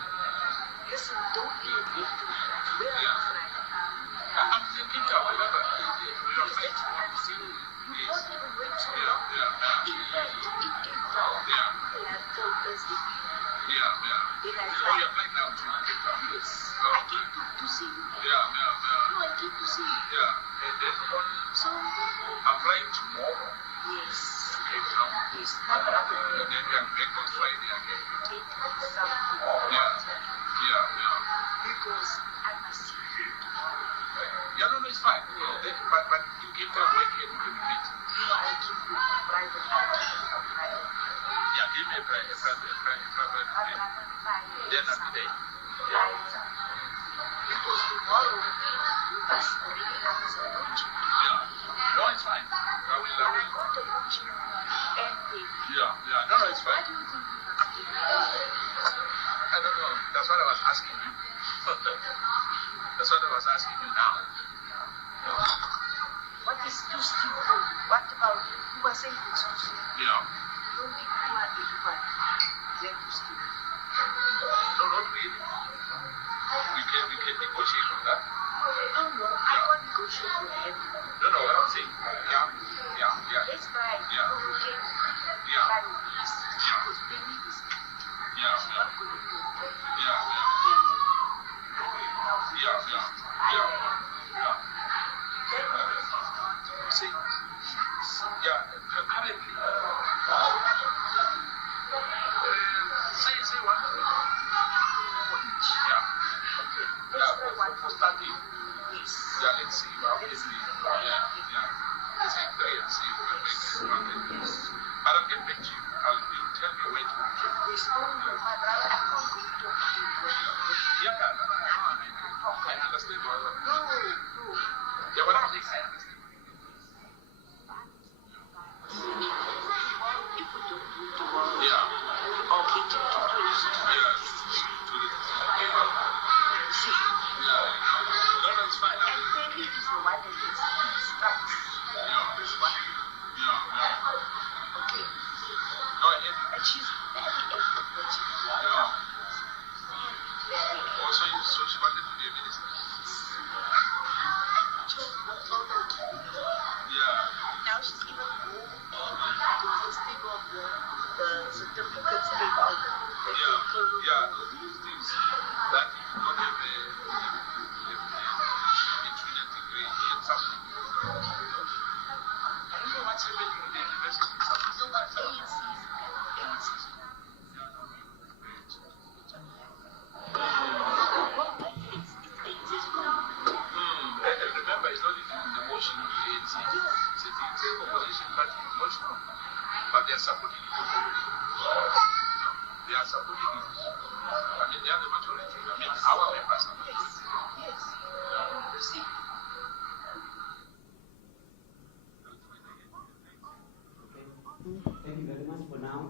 Listen, don't play your where are you Friday? I'm thinking of remember. We are fighting. You don't even wait to Yeah. In fact, it came down. Yeah. They had told us the Yeah. Then I Oh, you're flying now to yes, I came to see you. Yeah. No, I came to see you. Yeah. And then on So, I'm flying tomorrow. yes, Cape Town. yes, And then we are back on Friday again. take something. Yeah. Because I must see you. Yeah, no, it's fine. But you give them work and you can meet. You know, I give you private. Yeah, give me a private. Then I'll be there. Because tomorrow you must already have a coaching. Yeah. No, it's fine. I will. And I got the coaching and the Yeah. No, it's why fine. do you think you must give me? I don't know. That's what I was asking you. That's what I was asking you now. What is too steep for you? What about you were saying it's too steep? Yeah. You don't think 281 then too steep? No, not really. We can negotiate on that. No, I want to negotiate for him. No, what I'm saying. Yeah. Let's try. Yeah. No, we can Yeah. try with this. Because they need this. Yeah. Not going to do it. See, currently, say one. For starting. Yeah, let's see. Obviously, let's say 3 and see if we make it market. But I'll get back to you. Tell me where to. There's no my brother. I'm not going to talk to you. I understand. No. Yeah, but I think I understand. If we don't do it tomorrow, Yeah. or get it too close to see. No, it's fine. And then it is the one that gets strikes. This one. Okay. Go ahead. And she's very active when she very Also, so she wanted to be a minister. Yeah. Now she's even more to this thing of the certificates they out. Yeah, those things that you don't have a junior degree in something. I don't know what's happening in the university. So what ANC. Remember, it's not even the motion of the ANC. It's a opposition party motion. But they are supporting it. They are supporting it. I mean, they are the majority. I mean, our members are the majority. Yes. You see. Thank you very much for now.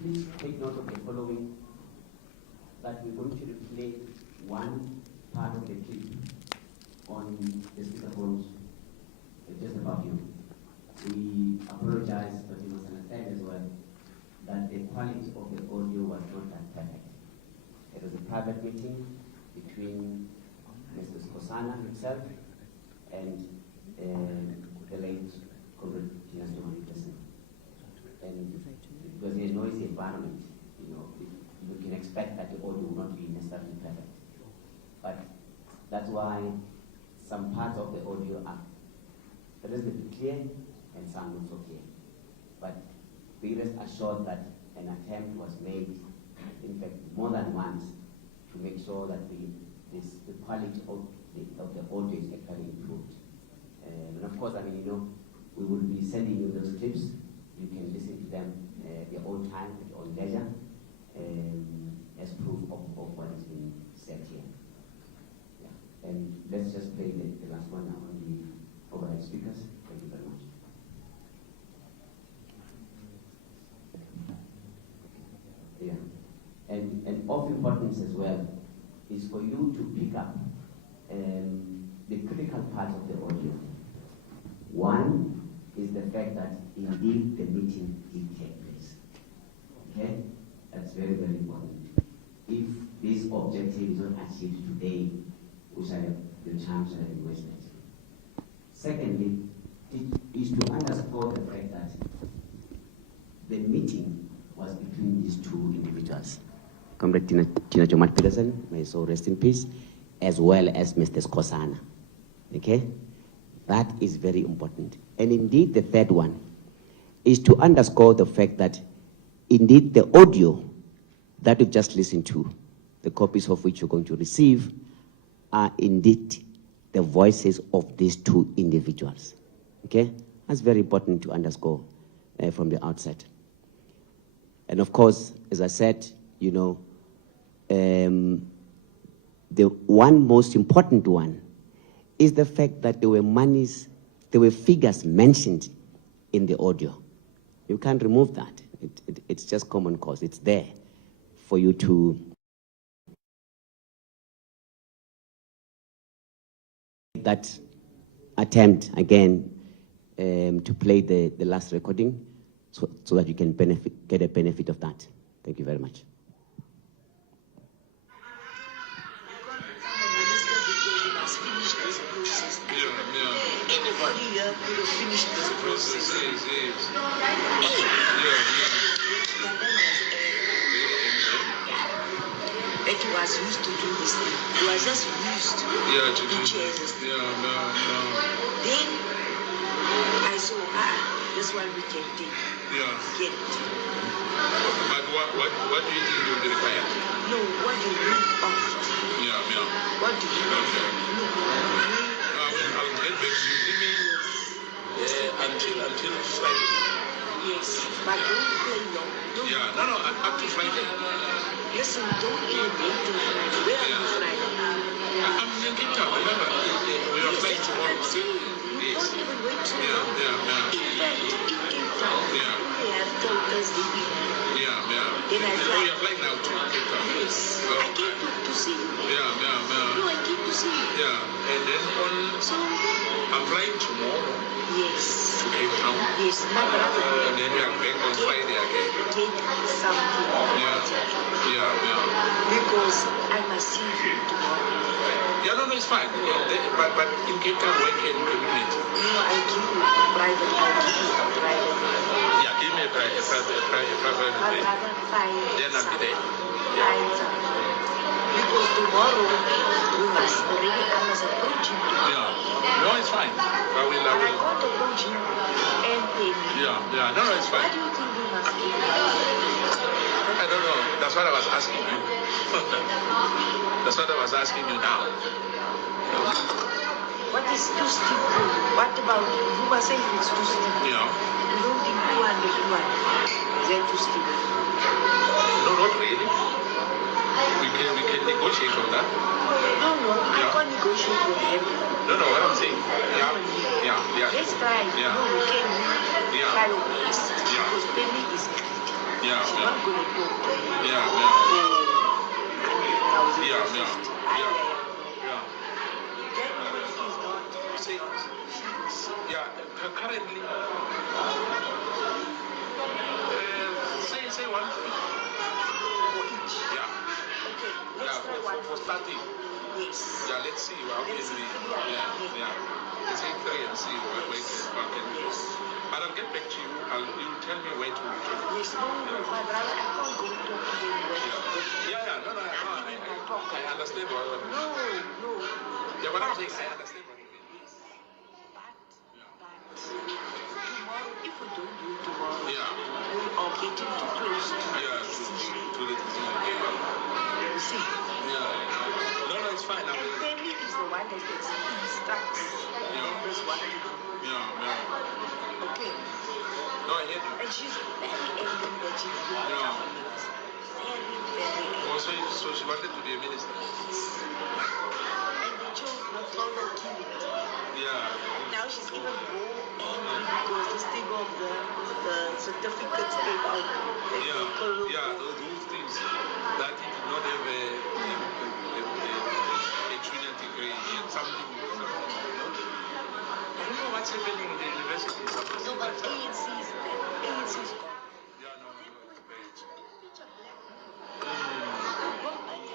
Please take note of the following, that we're going to replay one part of the clip on the speakerphones just above you. We apologize, but you must understand as well that the quality of the audio was not that perfect. It was a private meeting between Mr. Skosana himself and the late Comrade Busisiwe Mkhwebane. And it was a noisy environment, you know. You can expect that the audio will not be necessarily perfect. But that's why some parts of the audio are reasonably clear and some not so clear. But be rest assured that an attempt was made, in fact, more than once, to make sure that the quality of the audio is actually improved. And of course, I mean, we will be sending you those clips. You can listen to them at your own time, at your own leisure, as proof of what is being said here. Yeah. And let's just play the last one now on the overhead speakers. Thank you very much. Yeah. And of importance as well is for you to pick up the critical parts of the audio. One is the fact that indeed the meeting did take place. Okay? That's very, very important. If this objective is not achieved today, the time shall be wasted. Secondly, it is to underscore the fact that the meeting was between these two individuals. Comrade Tina Jomat Peterson, may soul rest in peace, as well as Mr. Skosana. Okay? That is very important. And indeed, the third one is to underscore the fact that indeed the audio that you just listened to, the copies of which you're going to receive, are indeed the voices of these two individuals. Okay? That's very important to underscore from the outset. And of course, as I said, the one most important one is the fact that there were figures mentioned in the audio. You can't remove that. It's just common cause. It's there for you to that attempt again to play the last recording so that you can get a benefit of that. Thank you very much. Anybody here could have finished this process. It was used to do this thing. It was just used to chase this thing. Then I saw, this one we can take. Get it. But what do you think will be required? No, what do you need of? What do you need? No. I'll get back to you. Give me until Friday. Yes, but don't play long. No, up to Friday. Listen, don't even wait till Friday. Where are you Friday? I'm in Cape Town, remember? We are flying tomorrow. I'm saying, you don't even wait till Yeah. In fact, in Cape Town, we have till Thursday evening. Then I fly. Oh, you're flying now to Cape Town? Yes. Oh, I came to see you. No, I came to see you. And then I'm flying tomorrow Yes. to Cape Town. Yes, my brother. And then we are back on Friday again. Take something. Because I must see you tomorrow. No, it's fine. But in Cape Town, where can you meet? No, I give you a private. Yeah, give me a private. My brother, fine. Then I'll be there. Because tomorrow we must approach him. No, it's fine. I will. And I want to approach him and pay me. No, it's fine. What do you think we must give? I don't know. That's what I was asking you. That's what I was asking you now. What is too steep? What about you must say if it's too steep? You don't think 200 is that too steep? No, not really. We can negotiate on that. No, I can't negotiate with him. No, what I'm saying. Let's try. Yeah. No, we can try our best. Because Penny is greedy. She's not going to talk to me. 100,000. That woman is not. Currently, say 150 For each. Okay, let's try one for starting. Yes. Let's see how can we. Let's say 3 and see what we can do. But I'll get back to you. You'll tell me where to. Yes, no, my brother, I can't go to him. I understand what you mean. No. Yeah, what I'm saying, I understand what you mean. Yes. But tomorrow, if we don't do it tomorrow, we are getting too close to the decision. To the decision. You see? Yeah. No, it's fine. And Penny is the one that instructs members what to do. Yeah. Okay. No, I hear you. And she's very angry that she's doing government. Very angry. So she wanted to be a minister. And they chose not to kill it. Yeah. And now she's even more angry because this thing of the certificates came out. Those things that he did not have a junior degree and something. I don't know what's happening in the university. No, but ANC is there. ANC is gone. Yeah, no, it's bad.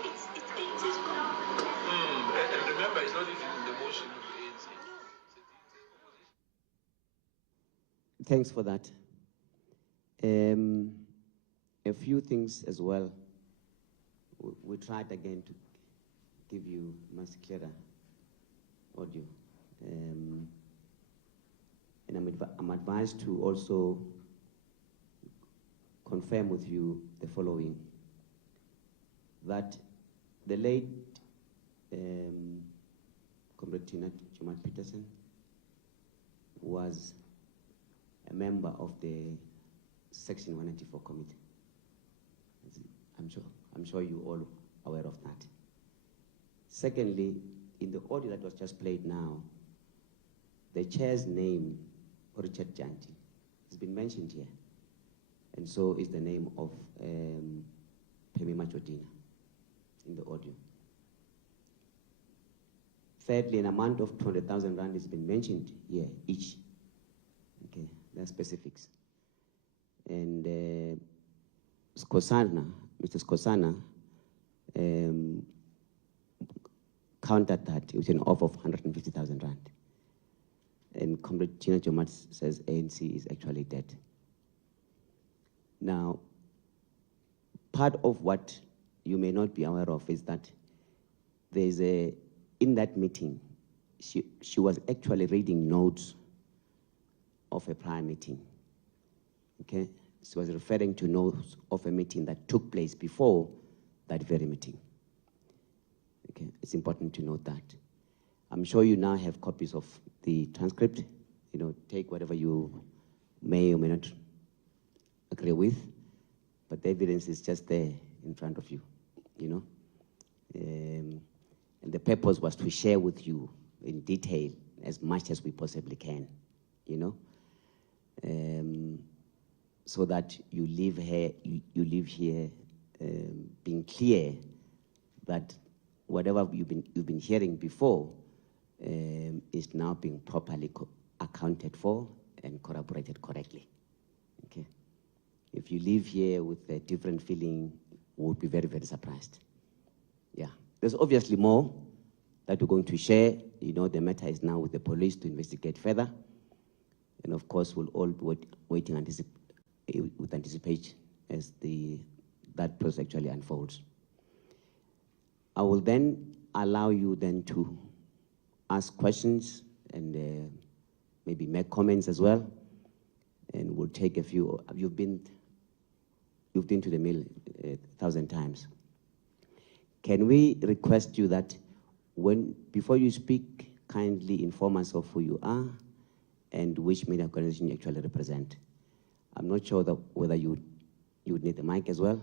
It's ANC is gone. And remember, it's not even in the motion of the ANC. Thanks for that. A few things as well. We tried again to give you much clearer audio. And I'm advised to also confirm with you the following, that the late Comrade Tina Jomat Peterson was a member of the Section 194 committee. I'm sure you all aware of that. Secondly, in the audio that was just played now, the chair's name, Richard Janti, has been mentioned here, and so is the name of Pemi Machodina in the audio. Thirdly, an amount of 200,000 rand has been mentioned here, each. Okay, there are specifics. And Mr. Skosana countered that with an offer of 150,000 rand. And Comrade Tina Jomat says ANC is actually dead. Now, part of what you may not be aware of is that there's in that meeting, she was actually reading notes of a prior meeting. Okay? She was referring to notes of a meeting that took place before that very meeting. Okay? It's important to note that. I'm sure you now have copies of the transcript. You know, take whatever you may or may not agree with, but the evidence is just there in front of you, you know. And the purpose was to share with you in detail as much as we possibly can, you know, so that you live here, being clear that whatever you've been hearing before is now being properly accounted for and corroborated correctly. Okay. If you live here with a different feeling, we'll be very, very surprised. Yeah. There's obviously more that we're going to share. You know, the matter is now with the police to investigate further. And of course, we'll all be waiting with anticipation as that process actually unfolds. I will then allow you then to ask questions and maybe make comments as well. And we'll take a few. You've been to the mill 1,000 times. Can we request you that before you speak, kindly inform us of who you are and which media organization you actually represent? I'm not sure whether you would need the mic as well.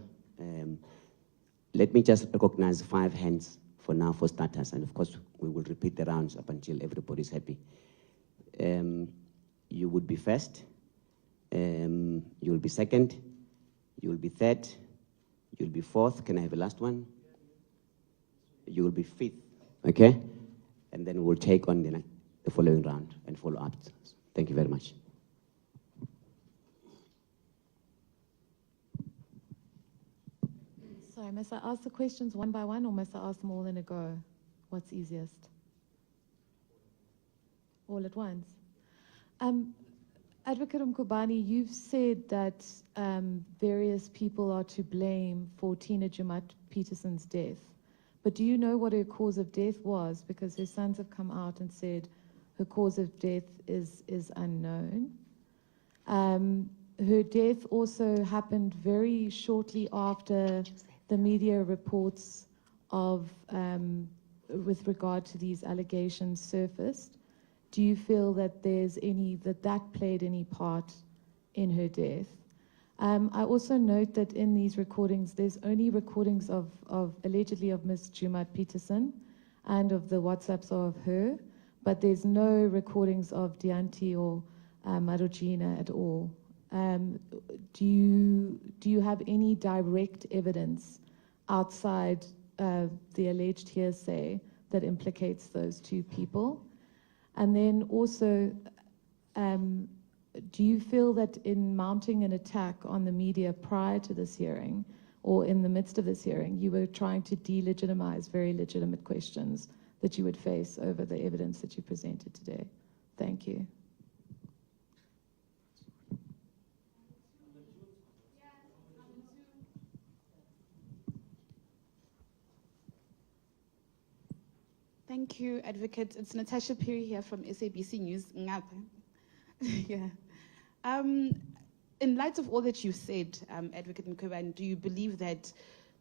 Let me just recognize 5 hands for now for starters, and of course we will repeat the rounds up until everybody's happy. You would be first, you will be second, you will be third, you'll be fourth. Can I have a last one? You will be fifth, okay? And then we'll take on the following round and follow up. Thank you very much. Sorry, must I ask the questions one by one or must I ask them all in a go? What's easiest? All at once. Advocate Mkhwebane, you've said that various people are to blame for Tina Jumat Peterson's death. But do you know what her cause of death was? Because her sons have come out and said her cause of death is unknown. Her death also happened very shortly after the media reports of, with regard to these allegations surfaced. Do you feel that that played any part in her death? I also note that in these recordings, there's only recordings of allegedly of Ms. Jumat Peterson and of the WhatsApps of her, but there's no recordings of Dianti or Marugina at all. Do you have any direct evidence outside the alleged hearsay that implicates those two people? And then also, do you feel that in mounting an attack on the media prior to this hearing, or in the midst of this hearing, you were trying to delegitimize very legitimate questions that you would face over the evidence that you presented today? Thank you. Thank you, Advocate. It's Natasha Perry here from SABC News. Yeah. In light of all that you said, Advocate Mkhwebane, do you believe that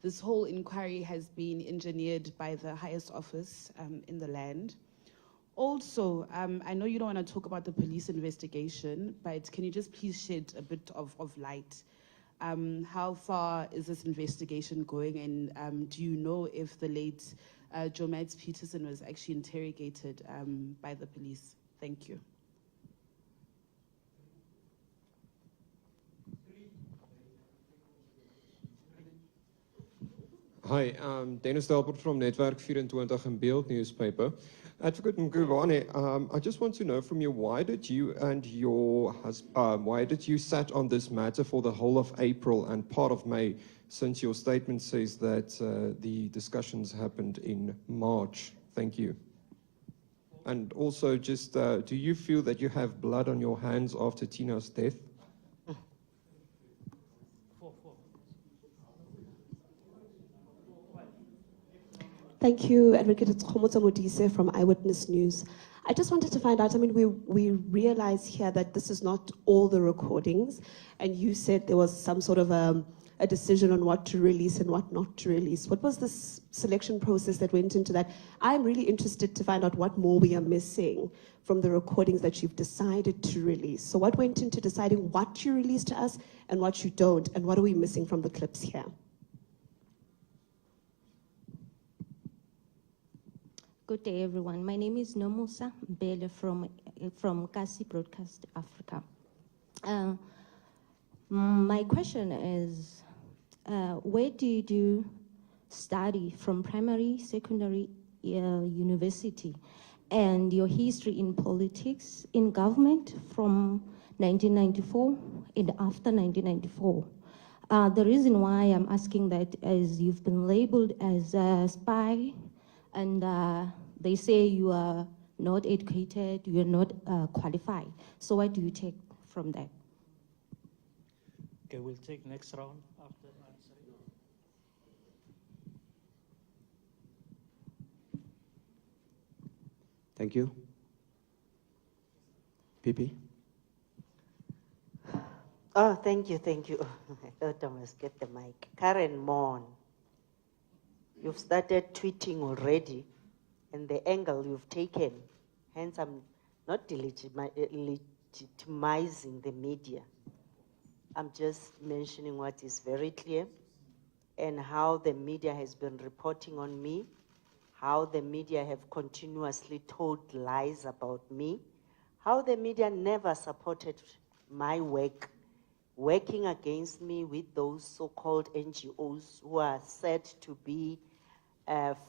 this whole inquiry has been engineered by the highest office in the land? Also, I know you don't want to talk about the police investigation, but can you just please shed a bit of light? How far is this investigation going, and do you know if the late Jumat Peterson was actually interrogated by the police? Thank you. Hi, Dennis Delport from Netwerk 24 and Beeld newspaper. Advocate Mkhwebane, I just want to know from you, why did you and your husband, why did you sat on this matter for the whole of April and part of May, since your statement says that the discussions happened in March? Thank you. And also, just do you feel that you have blood on your hands after Tina's death? Thank you, Advocate Khomotso Modise from Eyewitness News. I just wanted to find out, I mean, we realize here that this is not all the recordings, and you said there was some sort of a decision on what to release and what not to release. What was the selection process that went into that? I'm really interested to find out what more we are missing from the recordings that you've decided to release. So what went into deciding what you release to us and what you don't, and what are we missing from the clips here? Good day, everyone. My name is Nomusa Mbele from Kasi Broadcast Africa. My question is, where did you study from primary, secondary, university, and your history in politics, in government from 1994 and after 1994? The reason why I'm asking that is you've been labeled as a spy, and they say you are not educated, you are not qualified. So what do you take from that? Okay, we'll take next round after answering. Thank you. PP. Oh, thank you. I thought I must get the mic. Karen Mon, you've started tweeting already, and the angle you've taken, hence I'm not legitimizing the media. I'm just mentioning what is very clear, and how the media has been reporting on me, how the media have continuously told lies about me, how the media never supported my work, working against me with those so-called NGOs who are said to be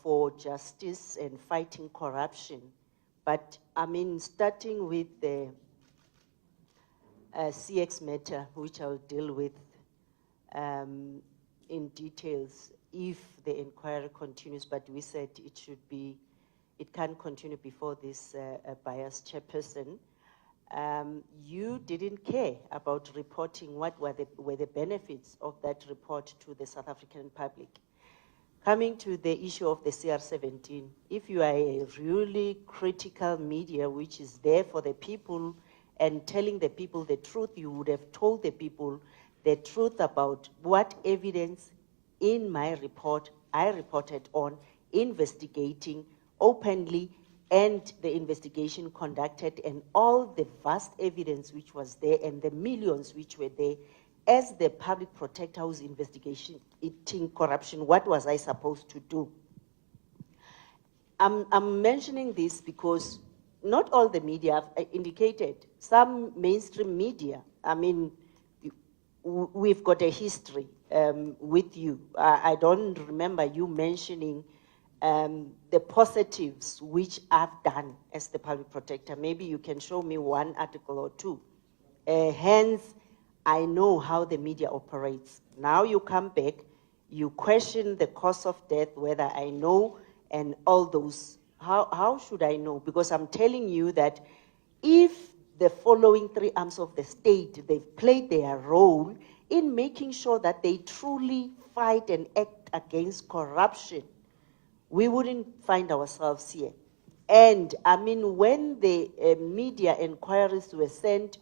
for justice and fighting corruption. But I mean, starting with the CX matter, which I'll deal with in details if the inquiry continues, but we said it can't continue before this biased chairperson. you didn't care about reporting what were the benefits of that report to the South African public. Coming to the issue of the CR17, if you are a really critical media which is there for the people and telling the people the truth, you would have told the people the truth about what evidence in my report I reported on, investigating openly, and the investigation conducted, and all the vast evidence which was there and the millions which were there. As the public protector who's investigating corruption, what was I supposed to do? I'm mentioning this because not all the media have indicated. Some mainstream media, I mean, we've got a history with you. I don't remember you mentioning the positives which I've done as the public protector. Maybe you can show me one article or two. Hence, I know how the media operates. Now you come back, you question the cause of death, whether I know, and all those. How should I know? Because I'm telling you that if the following three arms of the state, they've played their role in making sure that they truly fight and act against corruption, we wouldn't find ourselves here. And I mean, when the media inquiries were sent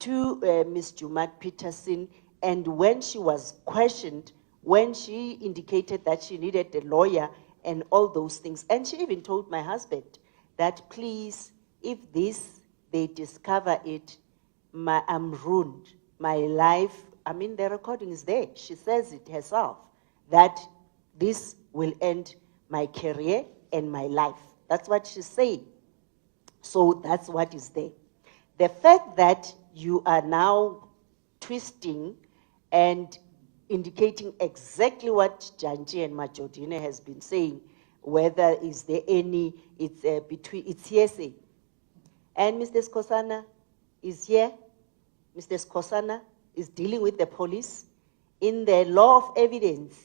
to Ms. Jumat Peterson, and when she was questioned, when she indicated that she needed a lawyer and all those things, and she even told my husband that, please, if they discover it, I'm ruined. My life, I mean, the recording is there. She says it herself, that this will end my career and my life. That's what she's saying. So that's what is there. The fact that you are now twisting and indicating exactly what Janji and Majodine has been saying, whether is there any, it's hearsay. And Mr. Skosana is here. Mr. Skosana is dealing with the police. In the law of evidence,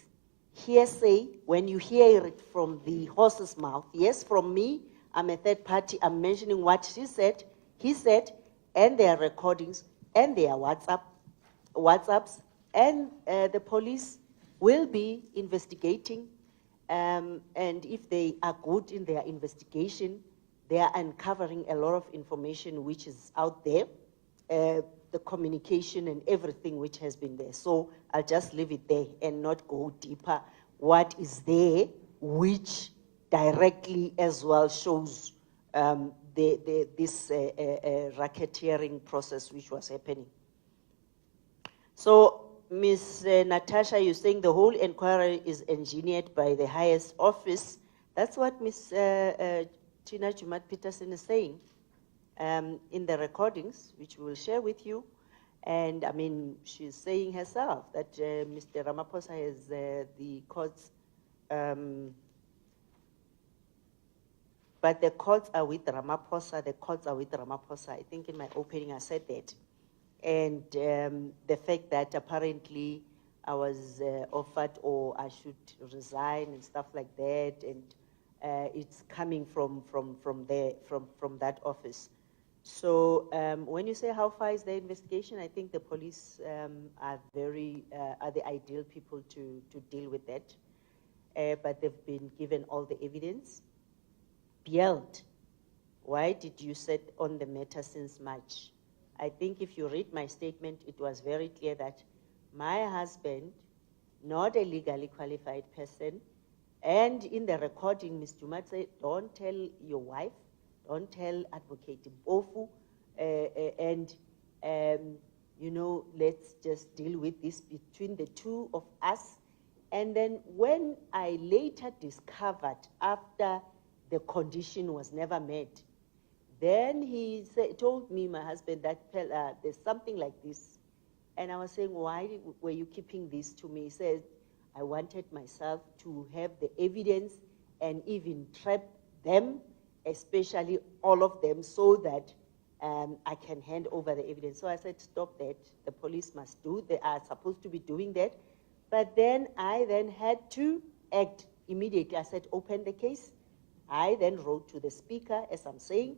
hearsay, when you hear it from the horse's mouth, yes, from me, I'm a third party, I'm mentioning what she said, he said, and their recordings, and their WhatsApps, and the police will be investigating, and if they are good in their investigation, they are uncovering a lot of information which is out there, the communication and everything which has been there. So I'll just leave it there and not go deeper. What is there, which directly as well shows this racketeering process which was happening. So, Ms. Natasha, you're saying the whole inquiry is engineered by the highest office. That's what Ms. Tina Jumat Peterson is saying in the recordings, which we will share with you. And I mean, she's saying herself that Mr. Ramaphosa has the courts, but the courts are with Ramaphosa, the courts are with Ramaphosa. I think in my opening I said that. And the fact that apparently I was offered or I should resign and stuff like that, and it's coming from that office. So when you say how far is the investigation, I think the police are the ideal people to deal with that. But they've been given all the evidence. Bielt, why did you sit on the matter since March? I think if you read my statement, it was very clear that my husband, not a legally qualified person, and in the recording, Ms. Jumat said, don't tell your wife, don't tell Advocate Mpofu, and you know, let's just deal with this between the two of us. And then when I later discovered, after the condition was never met, then he told me, my husband, that there's something like this. And I was saying, why were you keeping this to me? He said, I wanted myself to have the evidence and even trap them, especially all of them, so that I can hand over the evidence. So I said, stop that. The police must do, they are supposed to be doing that. But then I then had to act immediately. I said, open the case. I then wrote to the speaker, as I'm saying,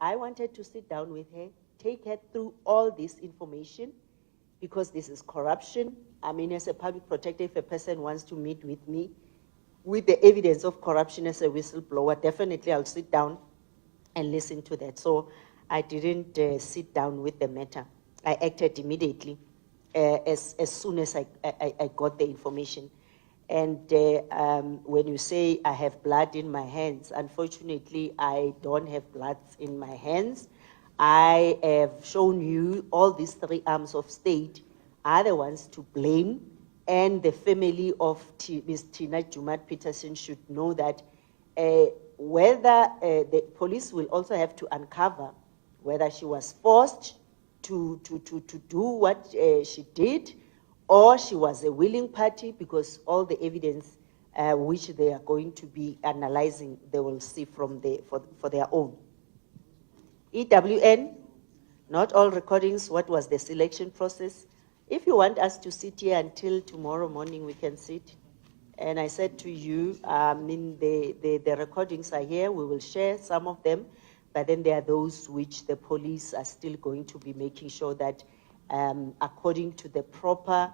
I wanted to sit down with her, take her through all this information, because this is corruption. I mean, as a public protector, if a person wants to meet with me with the evidence of corruption as a whistleblower, definitely I'll sit down and listen to that. So I didn't sit down with the matter. I acted immediately as soon as I got the information. And when you say I have blood in my hands, unfortunately, I don't have blood in my hands. I have shown you all these three arms of state are the ones to blame, and the family of Ms. Tina Jumaat-Peterson should know that whether the police will also have to uncover whether she was forced to do what she did, or she was a willing party, because all the evidence which they are going to be analyzing, they will see from for their own. EWN, not all recordings, what was the selection process? If you want us to sit here until tomorrow morning, we can sit. And I said to you, the recordings are here, we will share some of them, but then there are those which the police are still going to be making sure that according to the proper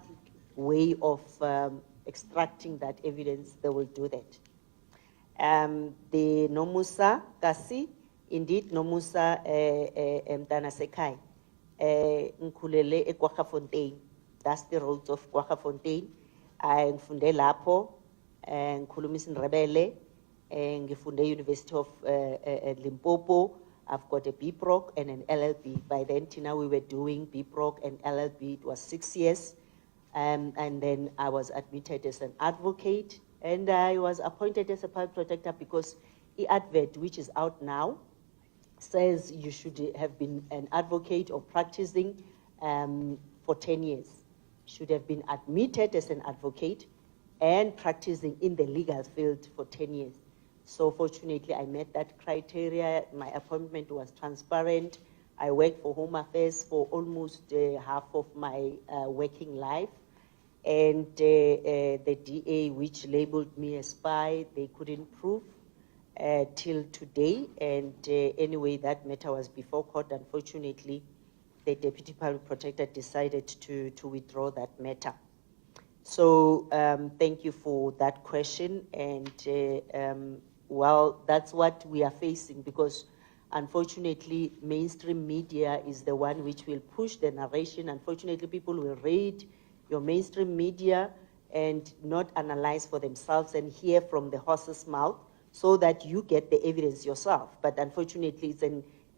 way of extracting that evidence, they will do that. The Nomusa Kasi, indeed, Nomusa Mtana Sekai, Nkulele e Kwaggafontein, that's the roads of Kwaggafontein. Ngifunde lapho, ngikhuluma isiNdebele, ngifunde University of Limpopo. I've got a BProc and an LLB. By then, Tina, we were doing BProc and LLB. It was 6 years. And then I was admitted as an advocate, and I was appointed as a public protector because eAdvert, which is out now, says you should have been an advocate or practicing for 10 years. Should have been admitted as an advocate and practicing in the legal field for 10 years. So fortunately, I met that criteria. My appointment was transparent. I worked for Home Affairs for almost half of my working life. And the DA, which labeled me a spy, they couldn't prove till today. And anyway, that matter was before court. Unfortunately, the Deputy Public Protector decided to withdraw that matter. So thank you for that question. And well, that's what we are facing, because unfortunately, mainstream media is the one which will push the narration. Unfortunately, people will read your mainstream media and not analyze for themselves and hear from the horse's mouth so that you get the evidence yourself. But unfortunately,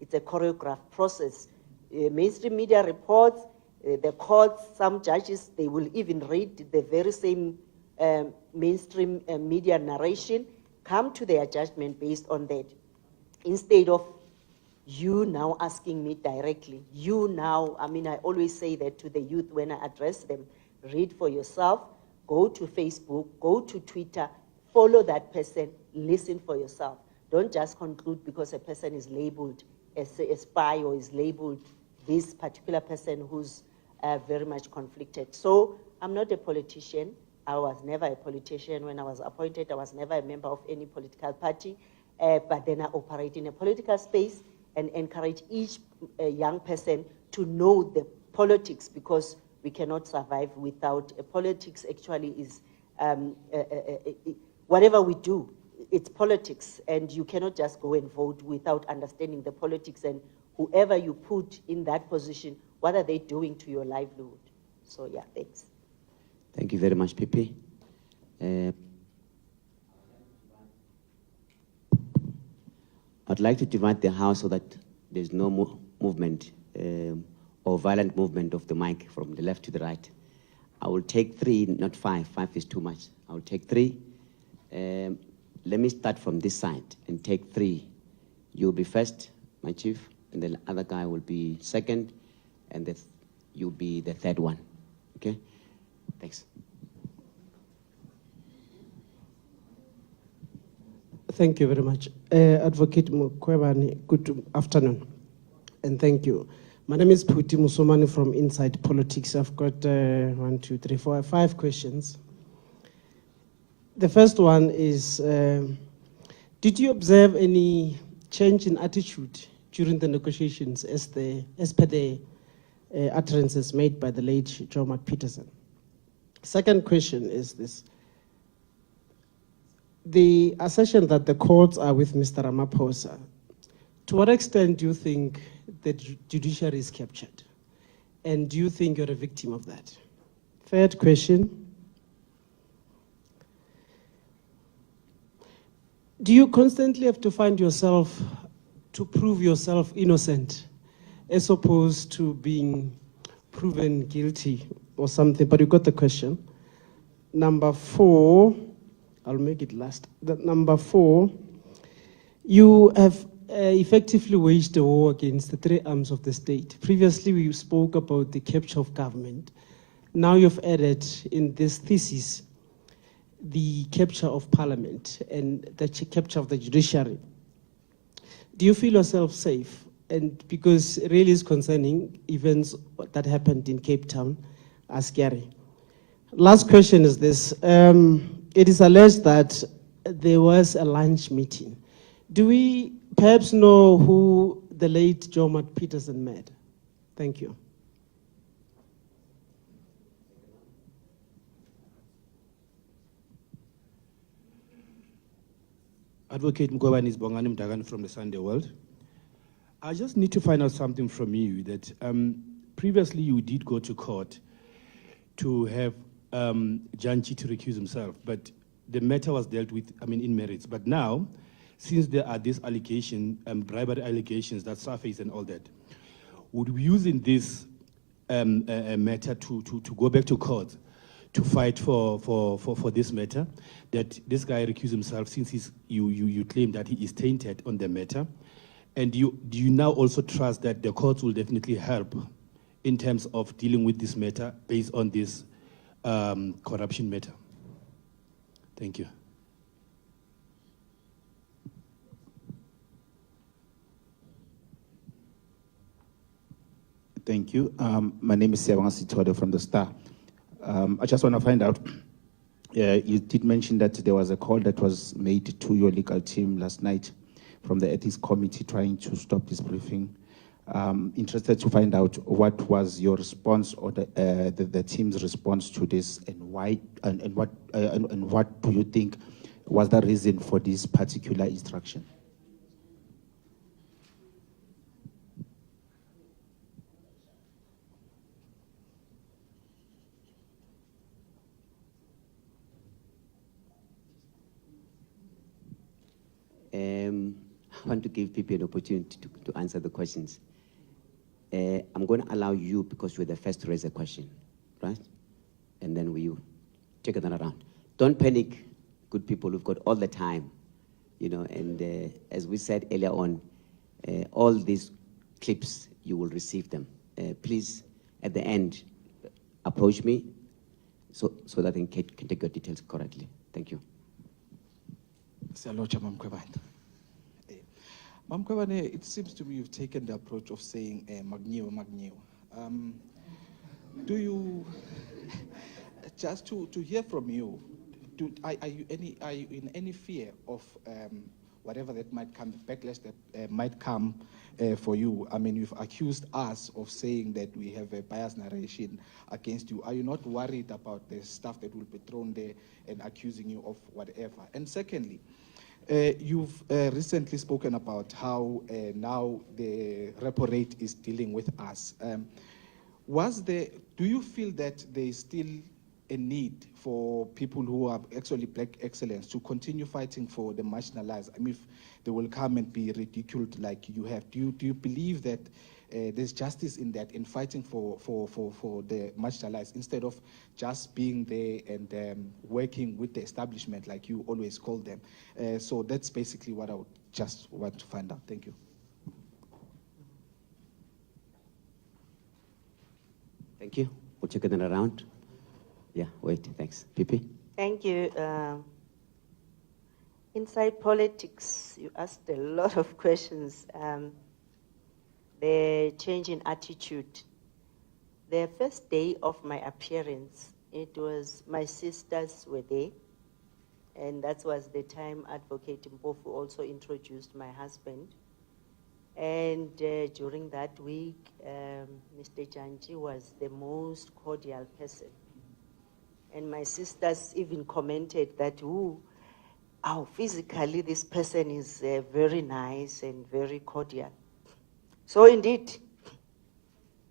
it's a choreographed process. Mainstream media reports, the courts, some judges, they will even read the very same mainstream media narration, come to their judgment based on that, instead of you now asking me directly. You now, I mean, I always say that to the youth when I address them, read for yourself, go to Facebook, go to Twitter, follow that person, listen for yourself. Don't just conclude because a person is labeled as a spy or is labeled this particular person who's very much conflicted. So I'm not a politician. I was never a politician. When I was appointed, I was never a member of any political party. But then I operate in a political space and encourage each young person to know the politics, because we cannot survive without politics. Actually is whatever we do, it's politics, and you cannot just go and vote without understanding the politics and whoever you put in that position, what are they doing to your livelihood? So yeah, thanks. Thank you very much, Pipi. I'd like to divide the House so that there's no movement or violent movement of the mic from the left to the right. I will take 3, not 5. 5 is too much. I will take 3. Let me start from this side and take 3. You'll be first, my chief, and the other guy will be second, and you'll be the third one. Okay? Thanks. Thank you very much. Advocate Mkhwebane, good afternoon, and thank you. My name is Puti Musomani from Inside Politics. I've got 1, 2, 3, 4, 5 questions. The first one is, did you observe any change in attitude during the negotiations as per the utterances made by the late Jomat Peterson? Second question is this. The assertion that the courts are with Mr. Ramaphosa, to what extent do you think the judiciary is captured? And do you think you're a victim of that? Third question. Do you constantly have to find yourself to prove yourself innocent as opposed to being proven guilty or something? But you got the question. Number 4, I'll make it last. Number 4, you have effectively waged a war against the 3 arms of the state. Previously, we spoke about the capture of government. Now you've added in this thesis the capture of parliament and the capture of the judiciary. Do you feel yourself safe? And because it really is concerning, events that happened in Cape Town are scary. Last question is this. It is alleged that there was a lunch meeting. Do we perhaps know who the late Jomat Peterson met? Thank you. Advocate Mkhwebane is Bongani Mdagani from the Sunday World. I just need to find out something from you that previously you did go to court to have Janchi to recuse himself, but the matter was dealt with, in merits. But now, since there are these allegations, bribery allegations that surface and all that, would we using this matter to go back to court to fight for this matter, that this guy recused himself since you claim that he is tainted on the matter? And do you now also trust that the courts will definitely help in terms of dealing with this matter based on this corruption matter? Thank you. Thank you. My name is Siyabonga Sithole from the Star. I just want to find out, you did mention that there was a call that was made to your legal team last night from the ethics committee trying to stop this briefing. Interested to find out what was your response or the team's response to this, and why, and what do you think was the reason for this particular instruction? I want to give people an opportunity to answer the questions. I'm going to allow you, because you're the first to raise a question, right? And then we take it around. Don't panic, good people. We've got all the time, and as we said earlier on, all these clips, you will receive them. Please, at the end, approach me so that I can take your details correctly. Thank you. Mkhwebane, it seems to me you've taken the approach of saying Magniu. Do you, just to hear from you, are you in any fear of whatever that might come, the backlash that might come for you? You've accused us of saying that we have a biased narration against you. Are you not worried about the stuff that will be thrown there and accusing you of whatever? And secondly, you've recently spoken about how now the repo rate is dealing with us. Do you feel that there is still a need for people who are actually black excellence to continue fighting for the marginalized? If they will come and be ridiculed like you have, do you believe that there's justice in that, in fighting for the marginalized, instead of just being there and working with the establishment like you always call them? So that's basically what I would just want to find out. Thank you. Thank you. We'll check it around. Yeah, wait, thanks. Pipi? Thank you. Inside politics, you asked a lot of questions. The change in attitude. The first day of my appearance, it was my sisters were there, and that was the time Advocate Mpofu also introduced my husband. And during that week, Mr. Janji was the most cordial person. And my sisters even commented that, ooh, how physically this person is very nice and very cordial. So indeed,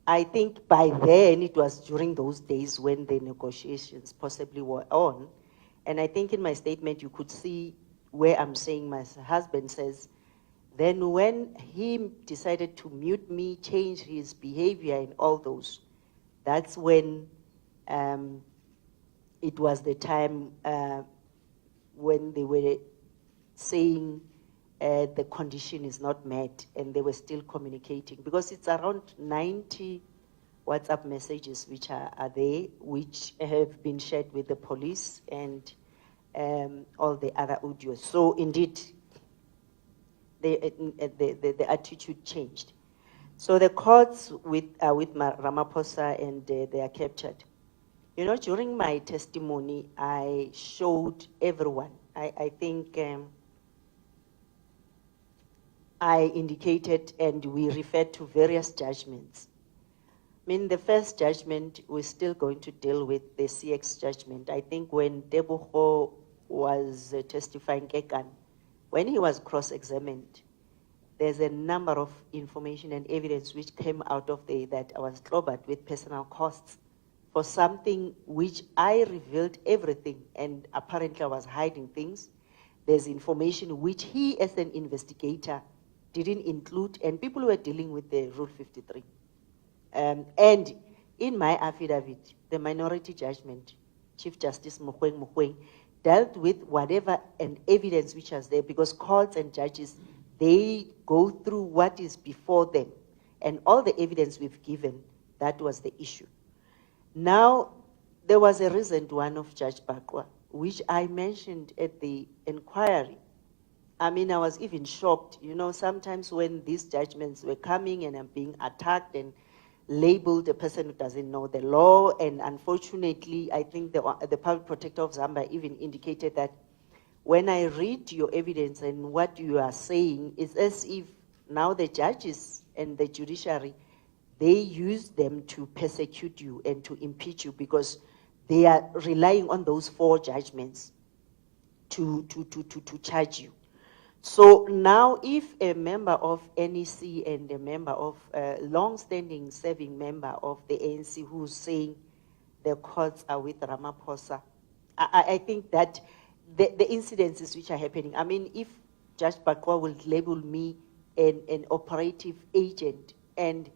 I think by then, it was during those days when the negotiations possibly were on. And I think in my statement, you could see where I'm saying my husband says, then when he decided to mute me, change his behavior and all those, that's when it was the time when they were saying the condition is not met, and they were still communicating, because it's around 90 WhatsApp messages which are there, which have been shared with the police and all the other audios. So indeed, the attitude changed. So the courts with Ramaphosa, and they are captured. You know, during my testimony, I showed everyone. I think I indicated, and we referred to various judgments. I mean, the first judgment, we're still going to deal with the CX judgment. I think when Deboho was testifying, Kekan, when he was cross-examined, there's a number of information and evidence which came out of that I was clobbered with personal costs for something which I revealed everything, and apparently I was hiding things. There's information which he, as an investigator, didn't include, and people were dealing with the Rule 53. And in my affidavit, the minority judgment, Chief Justice Mkhwebane dealt with whatever and evidence which was there, because courts and judges, they go through what is before them, and all the evidence we've given, that was the issue. Now, there was a recent one of Judge Bakwa, which I mentioned at the inquiry. I mean, I was even shocked. You know, sometimes when these judgments were coming and I'm being attacked and labeled a person who doesn't know the law, and unfortunately, I think the Public Protector of Zambia even indicated that when I read your evidence and what you are saying, it's as if now the judges and the judiciary, they use them to persecute you and to impeach you, because they are relying on those 4 judgments to charge you. So now, if a member of NEC and a member of long-standing serving member of the ANC who's saying the courts are with Ramaphosa, I think that the incidences which are happening, I mean, if Judge Bakwa will label me an operative agent, and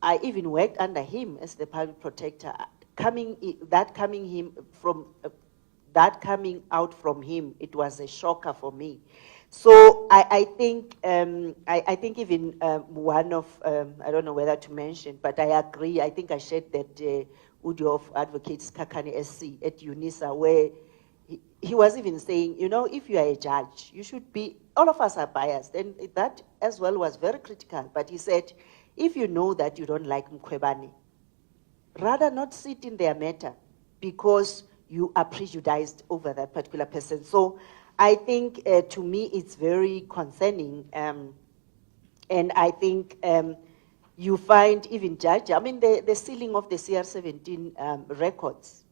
I even worked under him as the public protector, coming out from him, it was a shocker for me. So I think even one of, I don't know whether to mention, but I agree, I think I shared that audio of Advocates Kakani SC at UNISA, where he was even saying, you know, if you are a judge, you should be, all of us are biased, and that as well was very critical, but he said, if you know that you don't like Mkhwebane, rather not sit in their matter, because you are prejudiced over that particular person. So I think, to me, it's very concerning, and I think you find even judge, I mean, the sealing of the CR17 records,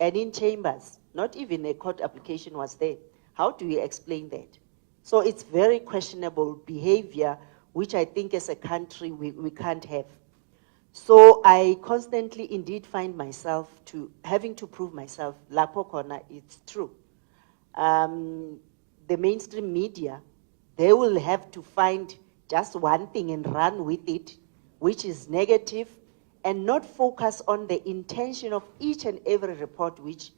and in chambers, not even a court application was there. How do you explain that? So it's very questionable behavior, which I think as a country we can't have. So I constantly indeed find myself having to prove myself. Lapho khona, it's true. The mainstream media, they will have to find just one thing and run with it, which is negative, and not focus on the intention of each and every report which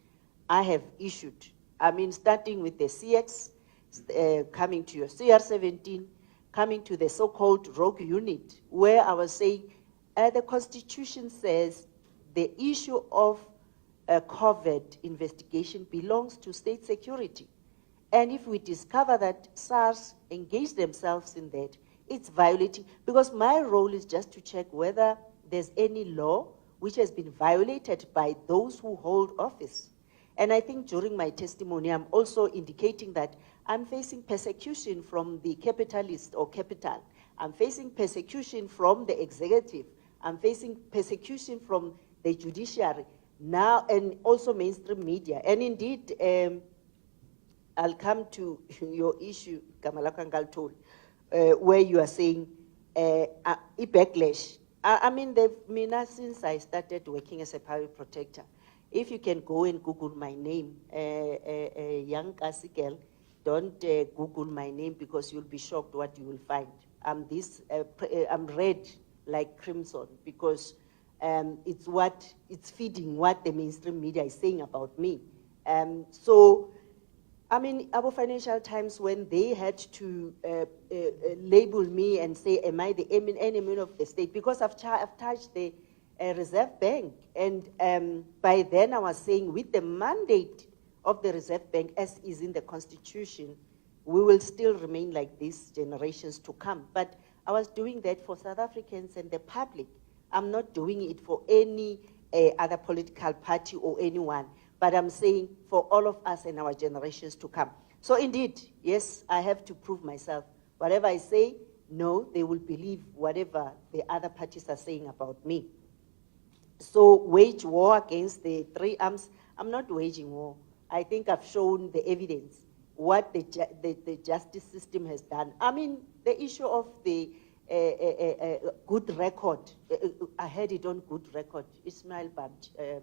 I have issued. I mean, starting with the CX, coming to your CR17, coming to the so-called rogue unit, where I was saying, the Constitution says the issue of a covert investigation belongs to state security. And if we discover that SARS engaged themselves in that, it's violating, because my role is just to check whether there's any law which has been violated by those who hold office. And I think during my testimony, I'm also indicating that I'm facing persecution from the capitalist or capital. I'm facing persecution from the executive. I'm facing persecution from the judiciary now, and also mainstream media. And indeed, I'll come to your issue, Kamala Kangal, where you are saying a backlash. I mean, since I started working as a public protector, if you can go and Google my name, young Kasi girl, don't Google my name because you'll be shocked what you will find. I'm red like crimson because it's feeding what the mainstream media is saying about me. So, I mean, our Financial Times, when they had to label me and say, am I the enemy of the state? Because I've touched the Reserve Bank. And by then I was saying, with the mandate of the Reserve Bank, as is in the Constitution, we will still remain like this generations to come. But I was doing that for South Africans and the public. I'm not doing it for any other political party or anyone. But I'm saying for all of us and our generations to come. So indeed, yes, I have to prove myself. Whatever I say, no, they will believe whatever the other parties are saying about me. So wage war against the three arms, I'm not waging war. I think I've shown the evidence, what the justice system has done. I mean, the issue of the good record, I had it on good record, Ismail Bamj.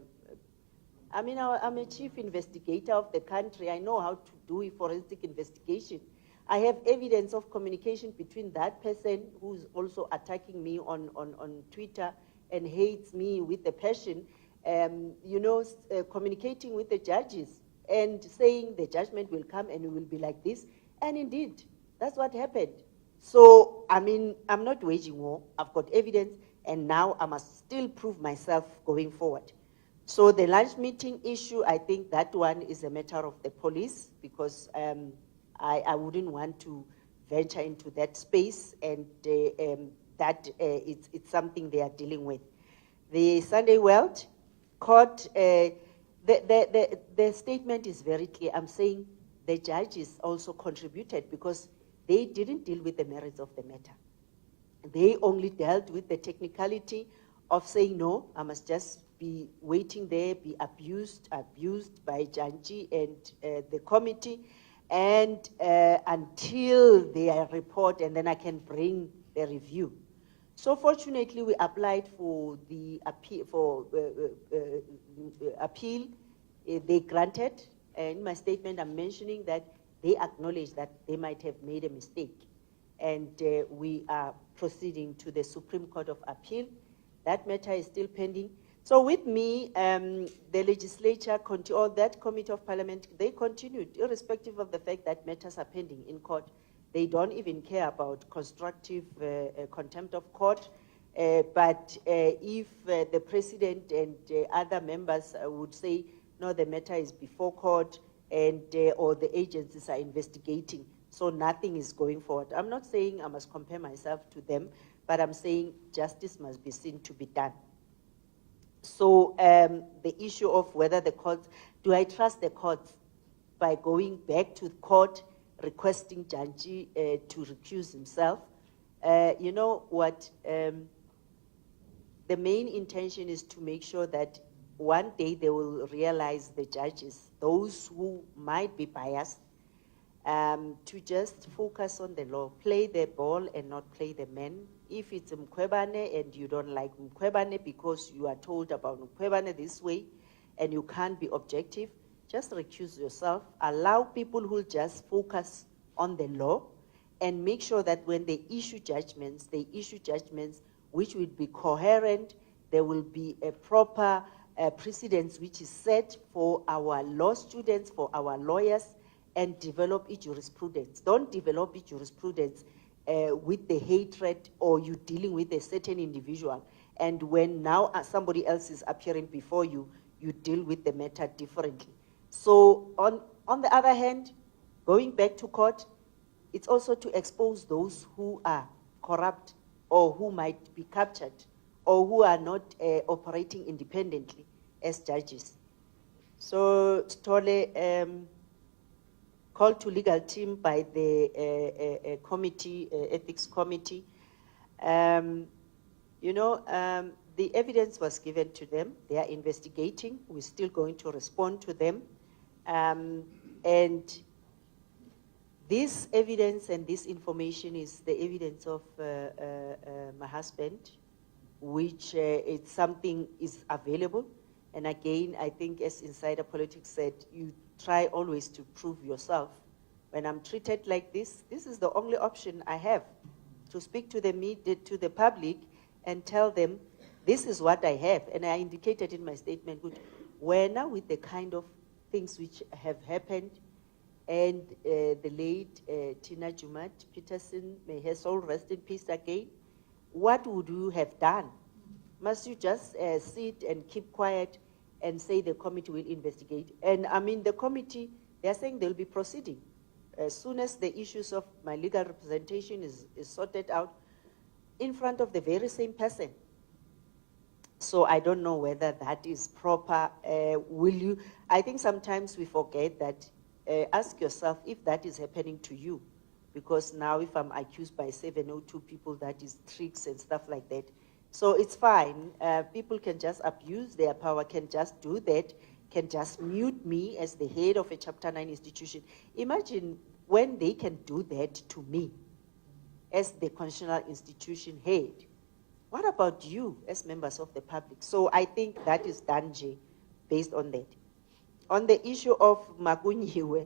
I mean, I'm a chief investigator of the country. I know how to do a forensic investigation. I have evidence of communication between that person who's also attacking me on Twitter and hates me with a passion, communicating with the judges and saying the judgment will come and it will be like this. And indeed, that's what happened. So, I mean, I'm not waging war. I've got evidence, and now I must still prove myself going forward. So the lunch meeting issue, I think that one is a matter of the police, because I wouldn't want to venture into that space, and it's something they are dealing with. The Sunday World Court, the statement is very clear. I'm saying the judges also contributed because they didn't deal with the merits of the matter. They only dealt with the technicality of saying, no, I must just be waiting there, be abused by Janji and the committee, and until their report, and then I can bring the review. So fortunately, we applied for the appeal. They granted. In my statement, I'm mentioning that they acknowledge that they might have made a mistake, and we are proceeding to the Supreme Court of Appeal. That matter is still pending. So with me, the legislature, or that committee of parliament, they continued, irrespective of the fact that matters are pending in court. They don't even care about constructive contempt of court. But if the president and other members would say, no, the matter is before court, and or the agencies are investigating, so nothing is going forward. I'm not saying I must compare myself to them, but I'm saying justice must be seen to be done. So the issue of whether the courts, do I trust the courts by going back to court, requesting Janji to recuse himself? You know what, the main intention is to make sure that one day they will realize, the judges, those who might be biased, to just focus on the law, play the ball and not play the man. If it's Mkhwebane and you don't like Mkhwebane because you are told about Mkhwebane this way and you can't be objective, just recuse yourself. Allow people who just focus on the law, and make sure that when they issue judgments which will be coherent. There will be a proper precedence which is set for our law students, for our lawyers, and develop a jurisprudence. Don't develop a jurisprudence with the hatred, or you dealing with a certain individual, and when now somebody else is appearing before you, you deal with the matter differently. So on the other hand, going back to court, it's also to expose those who are corrupt, or who might be captured, or who are not operating independently as judges. So Stole, call to legal team by the committee, ethics committee, The evidence was given to them. They are investigating. We're still going to respond to them. And this evidence and this information is the evidence of my husband, which it's something is available. And again, I think as Insider Politics said, you try always to prove yourself. When I'm treated like this is the only option I have, to speak to the media, to the public, and tell them, this is what I have. And I indicated in my statement, we're now with the kind of things which have happened, and the late Tina Jumat Peterson, may her soul rest in peace again. What would you have done? Must you just sit and keep quiet and say the committee will investigate? And I mean, the committee, they're saying they'll be proceeding. As soon as the issues of my legal representation is sorted out in front of the very same person. So I don't know whether that is proper. I think sometimes we forget that, ask yourself if that is happening to you. Because now if I'm accused by 702 people, that is tricks and stuff like that. So it's fine. People can just abuse their power, can just do that, can just mute me as the head of a Chapter 9 institution. Imagine when they can do that to me as the constitutional institution head. What about you as members of the public? So I think that is danger based on that. On the issue of Makunyiwe,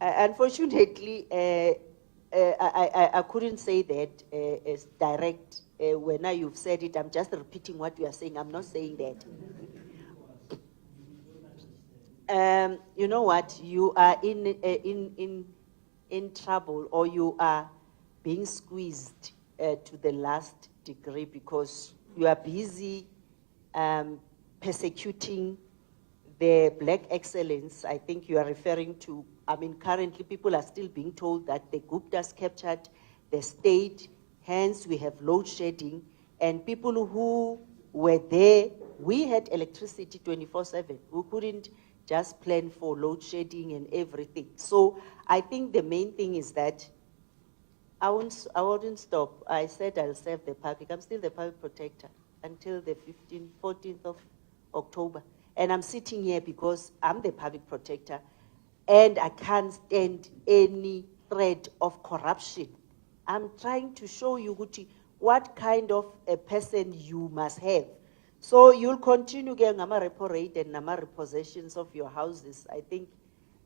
unfortunately, I couldn't say that as direct. When you've said it, I'm just repeating what you are saying. I'm not saying that. You know what? You are in trouble, or you are being squeezed to the last degree because you are busy persecuting the black excellence. I think you are referring to, I mean, currently people are still being told that the Guptas captured the state, hence we have load shedding, and people who were there, we had electricity 24/7. We couldn't just plan for load shedding and everything. So I think the main thing is that I wouldn't stop. I said I'll serve the public. I'm still the public protector until the 14th of October. And I'm sitting here because I'm the public protector and I can't stand any threat of corruption. I'm trying to show you what kind of a person you must have. So you'll continue getting nama repo rate and nama repossessions of your houses. I think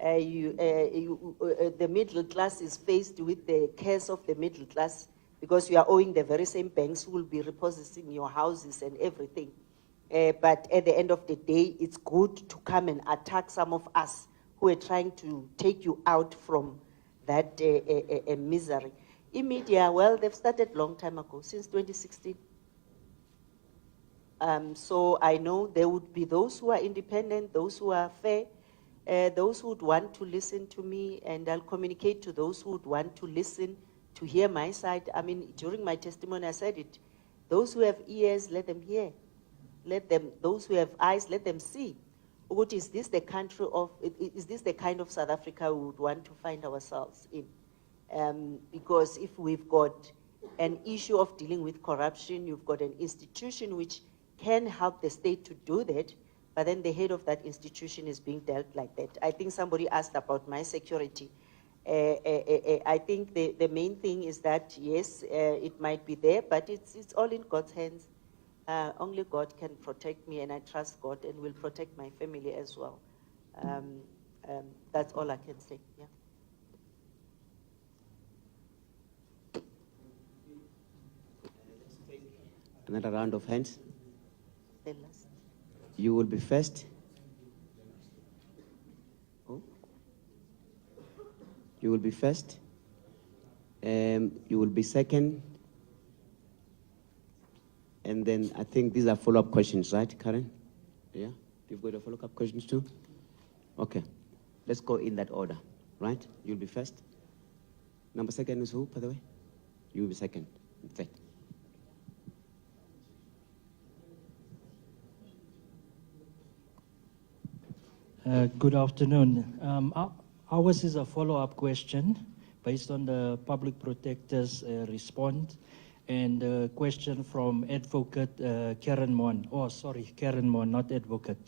the middle class is faced with the curse of the middle class because you are owing the very same banks who will be repossessing your houses and everything. But at the end of the day, it's good to come and attack some of us who are trying to take you out from that misery. In media, well, they've started a long time ago, since 2016. So I know there would be those who are independent, those who are fair, those who would want to listen to me, and I'll communicate to those who would want to listen, to hear my side. I mean, during my testimony, I said it. Those who have ears, let them hear. Those who have eyes, let them see. What is this the country of, is this the kind of South Africa we would want to find ourselves in? Because if we've got an issue of dealing with corruption, you've got an institution which can help the state to do that, but then the head of that institution is being dealt like that. I think somebody asked about my security. I think the main thing is that, yes, it might be there, but it's all in God's hands. Only God can protect me, and I trust God and will protect my family as well. That's all I can say. Yeah. Another round of hands. You will be first. Oh. You will be first. You will be second. And then I think these are follow-up questions, right, Karen? Yeah? You've got a follow-up questions too? Okay. Let's go in that order, right? You'll be first. Number second is who, by the way? You'll be second. Third. Good afternoon. Ours is a follow-up question based on the public protector's response. And a question from Advocate Karen Mon. Oh, sorry, Karen Mon, not Advocate.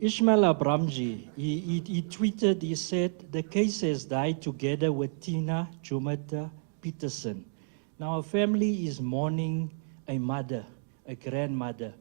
Ishmael Abramji, he tweeted, he said, the case has died together with Tina Jumata Peterson. Now, a family is mourning a mother, a grandmother.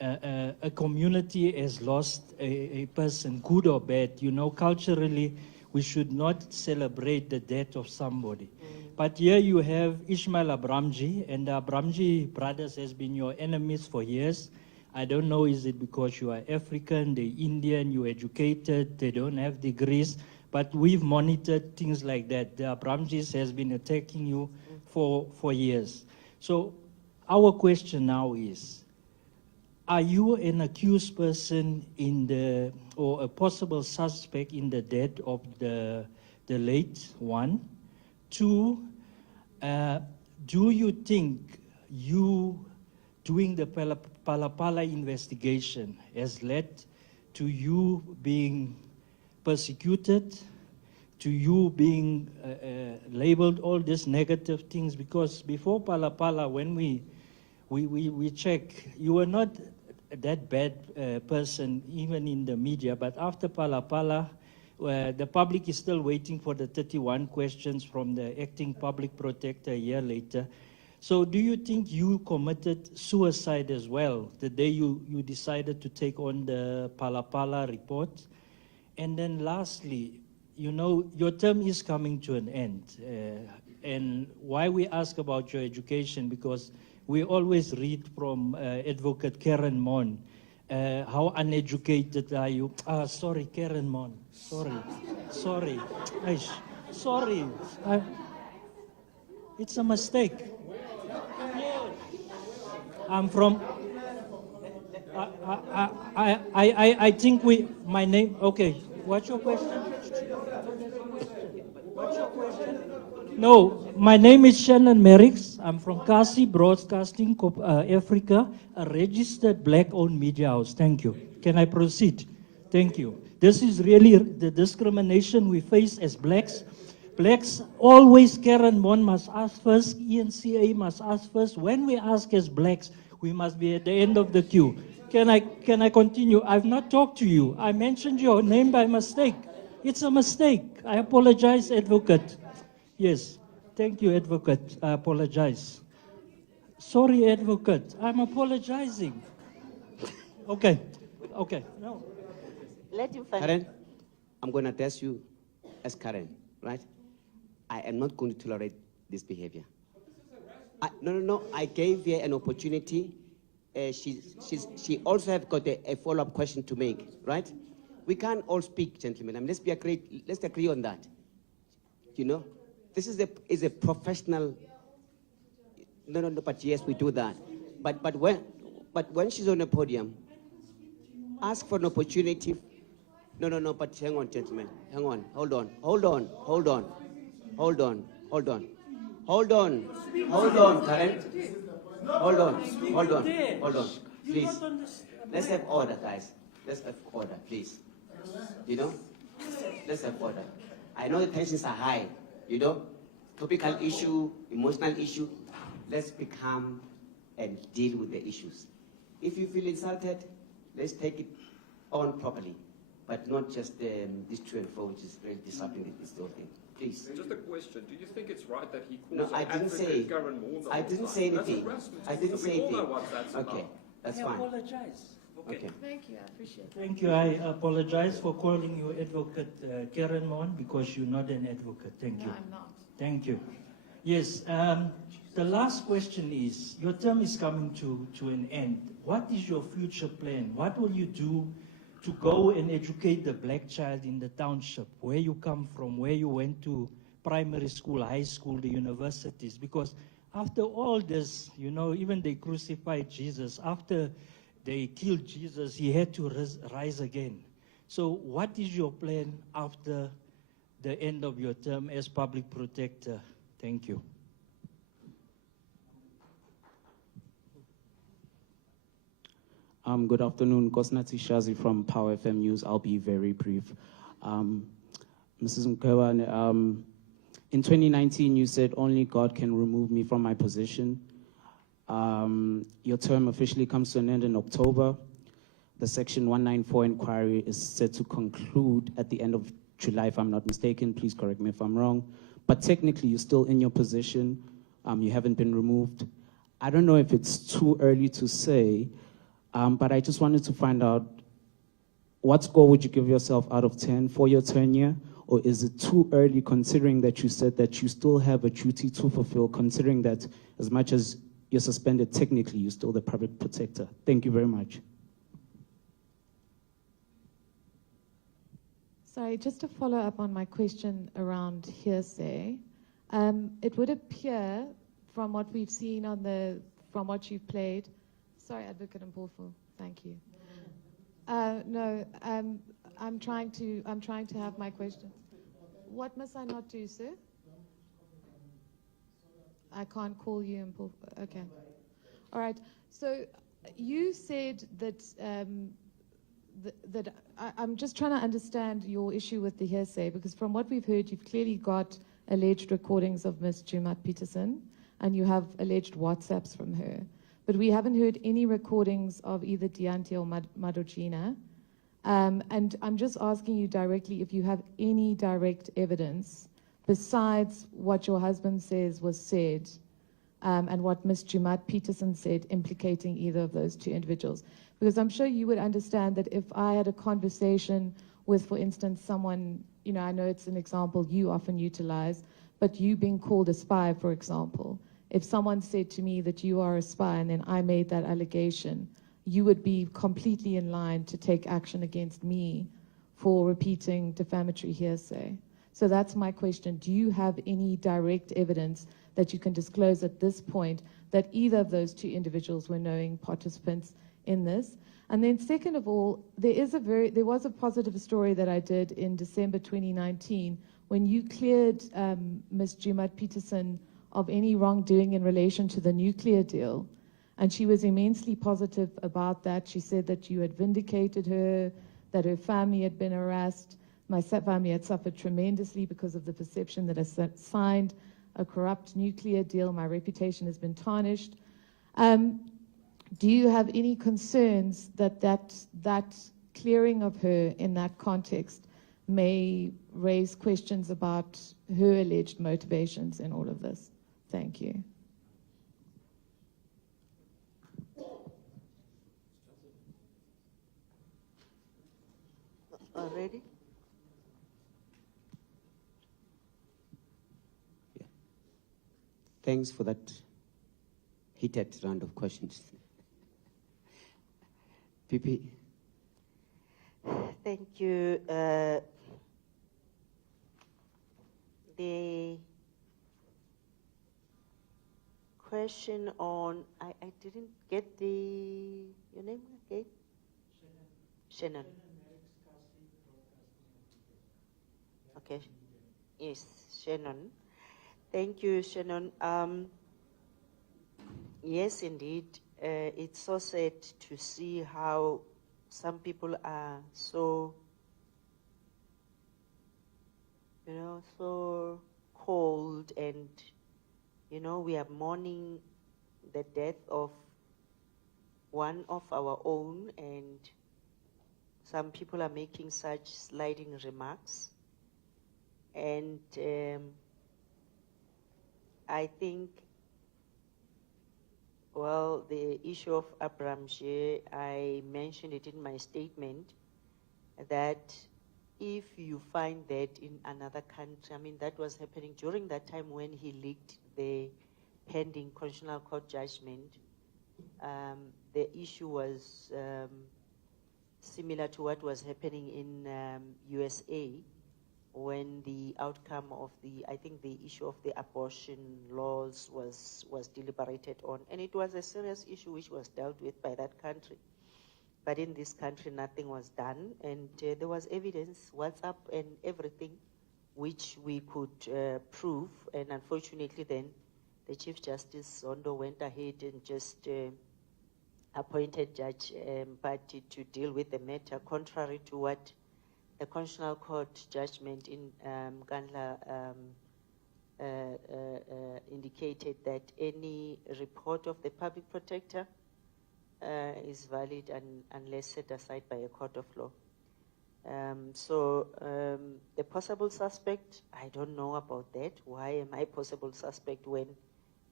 A community has lost a person, good or bad. You know, culturally, we should not celebrate the death of somebody. But here you have Ishmael Abramji, and the Abramji brothers has been your enemies for years. I don't know, is it because you are African, they're Indian, you're educated, they don't have degrees, but we've monitored things like that. The Abramjis has been attacking you for years. So our question now is, are you an accused person in the, or a possible suspect in the death of the late one? 2, do you think you doing the Palapala investigation has led to you being persecuted, to you being labeled all these negative things? Because before Palapala, when we check, you were not that bad person, even in the media, but after Palapala, the public is still waiting for the 31 questions from the acting public protector a year later. So do you think you committed suicide as well the day you decided to take on the Palapala report? And then lastly, you know, your term is coming to an end. And why we ask about your education, because we always read from Advocate Karen Mon, how uneducated are you? Sorry, Karen Mon, sorry. Aish, sorry, it's a mistake. I'm from, I think my name, okay, what's your question? What's your question? No, my name is Shannon Merricks. I'm from Kasi Broadcasting Africa, a registered black-owned media house. Thank you. Can I proceed? Thank you. This is really the discrimination we face as blacks. Blacks always, Karen Mon must ask first, eNCA must ask first. When we ask as blacks, we must be at the end of the queue. Can I continue? I've not talked to you. I mentioned your name by mistake. It's a mistake. I apologize, Advocate. Yes, thank you, Advocate. I apologize. Sorry, Advocate. I'm apologizing. Okay, no. Let him finish. Karen, I'm going to address you as Karen, right? I am not going to tolerate this behavior. No. I gave her an opportunity. She also have got a follow-up question to make, right? We can't all speak, gentlemen. I mean, let's agree on that. You know, this is a professional. No. But yes, we do that. But when she's on the podium, ask for an opportunity. No. But hang on, gentlemen. Hang on. Hold on, Karen. Hold on. Please. Let's have order, guys. Let's have order, please. You know? Let's have order. I know the tensions are high, you know? Topical issue, emotional issue. Let's be calm and deal with the issues. If you feel insulted, let's take it on properly, but not just this to and fro, which is really disrupting this whole thing. Please. Just a question. Do you think it's right that he calls I didn't say anything. I didn't say anything. Okay, that's fine. I apologize. Okay. Thank you, I appreciate it. Thank you. I apologize for calling you Advocate Karen Mon, because you're not an advocate. Thank you. No, I'm not. Thank you. Yes, the last question is, your term is coming to an end. What is your future plan? What will you do to go and educate the black child in the township, where you come from, where you went to primary school, high school, the universities? Because after all this, you know, even they crucified Jesus. After they killed Jesus, he had to rise again. So what is your plan after the end of your term as public protector? Thank you. Good afternoon, Kosnati Shazi from Power FM News. I'll be very brief. Mrs. Mkhwebane, In 2019, you said only God can remove me from my position. Your term officially comes to an end in October. The Section 194 inquiry is set to conclude at the end of July, if I'm not mistaken. Please correct me if I'm wrong. But technically, you're still in your position. You haven't been removed. I don't know if it's too early to say, but I just wanted to find out, what score would you give yourself out of 10 for your tenure? Or is it too early, considering that you said that you still have a duty to fulfill, considering that as much as you're suspended, technically you're still the public protector? Thank you very much. Sorry, just to follow up on my question around hearsay. It would appear from what we've seen from what you've played. Sorry, Advocate Mpofu, thank you. No, I'm trying to have my question. What must I not do, sir? I can't call you Mpofu. Okay. All right. So you said that I'm just trying to understand your issue with the hearsay, because from what we've heard, you've clearly got alleged recordings of Ms. Jumat Peterson, and you have alleged WhatsApps from her. But we haven't heard any recordings of either Diante or Madogina. And I'm just asking you directly if you have any direct evidence besides what your husband says was said and what Ms. Jumat Peterson said implicating either of those two individuals. Because I'm sure you would understand that if I had a conversation with, for instance, someone, I know it's an example you often utilize, but you being called a spy, for example, if someone said to me that you are a spy and then I made that allegation, you would be completely in line to take action against me for repeating defamatory hearsay. So that's my question. Do you have any direct evidence that you can disclose at this point that either of those two individuals were knowing participants in this? And then second of all, there was a positive story that I did in December 2019 when you cleared Ms. Jumat Peterson of any wrongdoing in relation to the nuclear deal. And she was immensely positive about that. She said that you had vindicated her, that her family had been harassed. My family had suffered tremendously because of the perception that I signed a corrupt nuclear deal. My reputation has been tarnished. Do you have any concerns that clearing of her in that context may raise questions about her alleged motivations in all of this? Thank you. Already? Yeah. Thanks for that heated round of questions. PP. Thank you. The question on, I didn't get your name again? Shannon. Okay. Yes, Shannon. Thank you, Shannon. Yes, indeed. It's so sad to see how some people are so, so cold, and, we are mourning the death of one of our own, and some people are making such sliding remarks. And I think, well, the issue of Abramje, I mentioned it in my statement, that if you find that in another country, that was happening during that time when he leaked the pending Constitutional Court judgment, the issue was similar to what was happening in USA, when the outcome of I think the issue of the abortion laws was deliberated on. And it was a serious issue which was dealt with by that country. But in this country, nothing was done. And there was evidence, WhatsApp and everything, which we could prove. And unfortunately then, the Chief Justice Zondo went ahead and just appointed Judge Mpati to deal with the matter, contrary to what the Constitutional Court judgment in Gandla indicated that any report of the public protector is valid unless set aside by a court of law. The possible suspect, I don't know about that. Why am I possible suspect when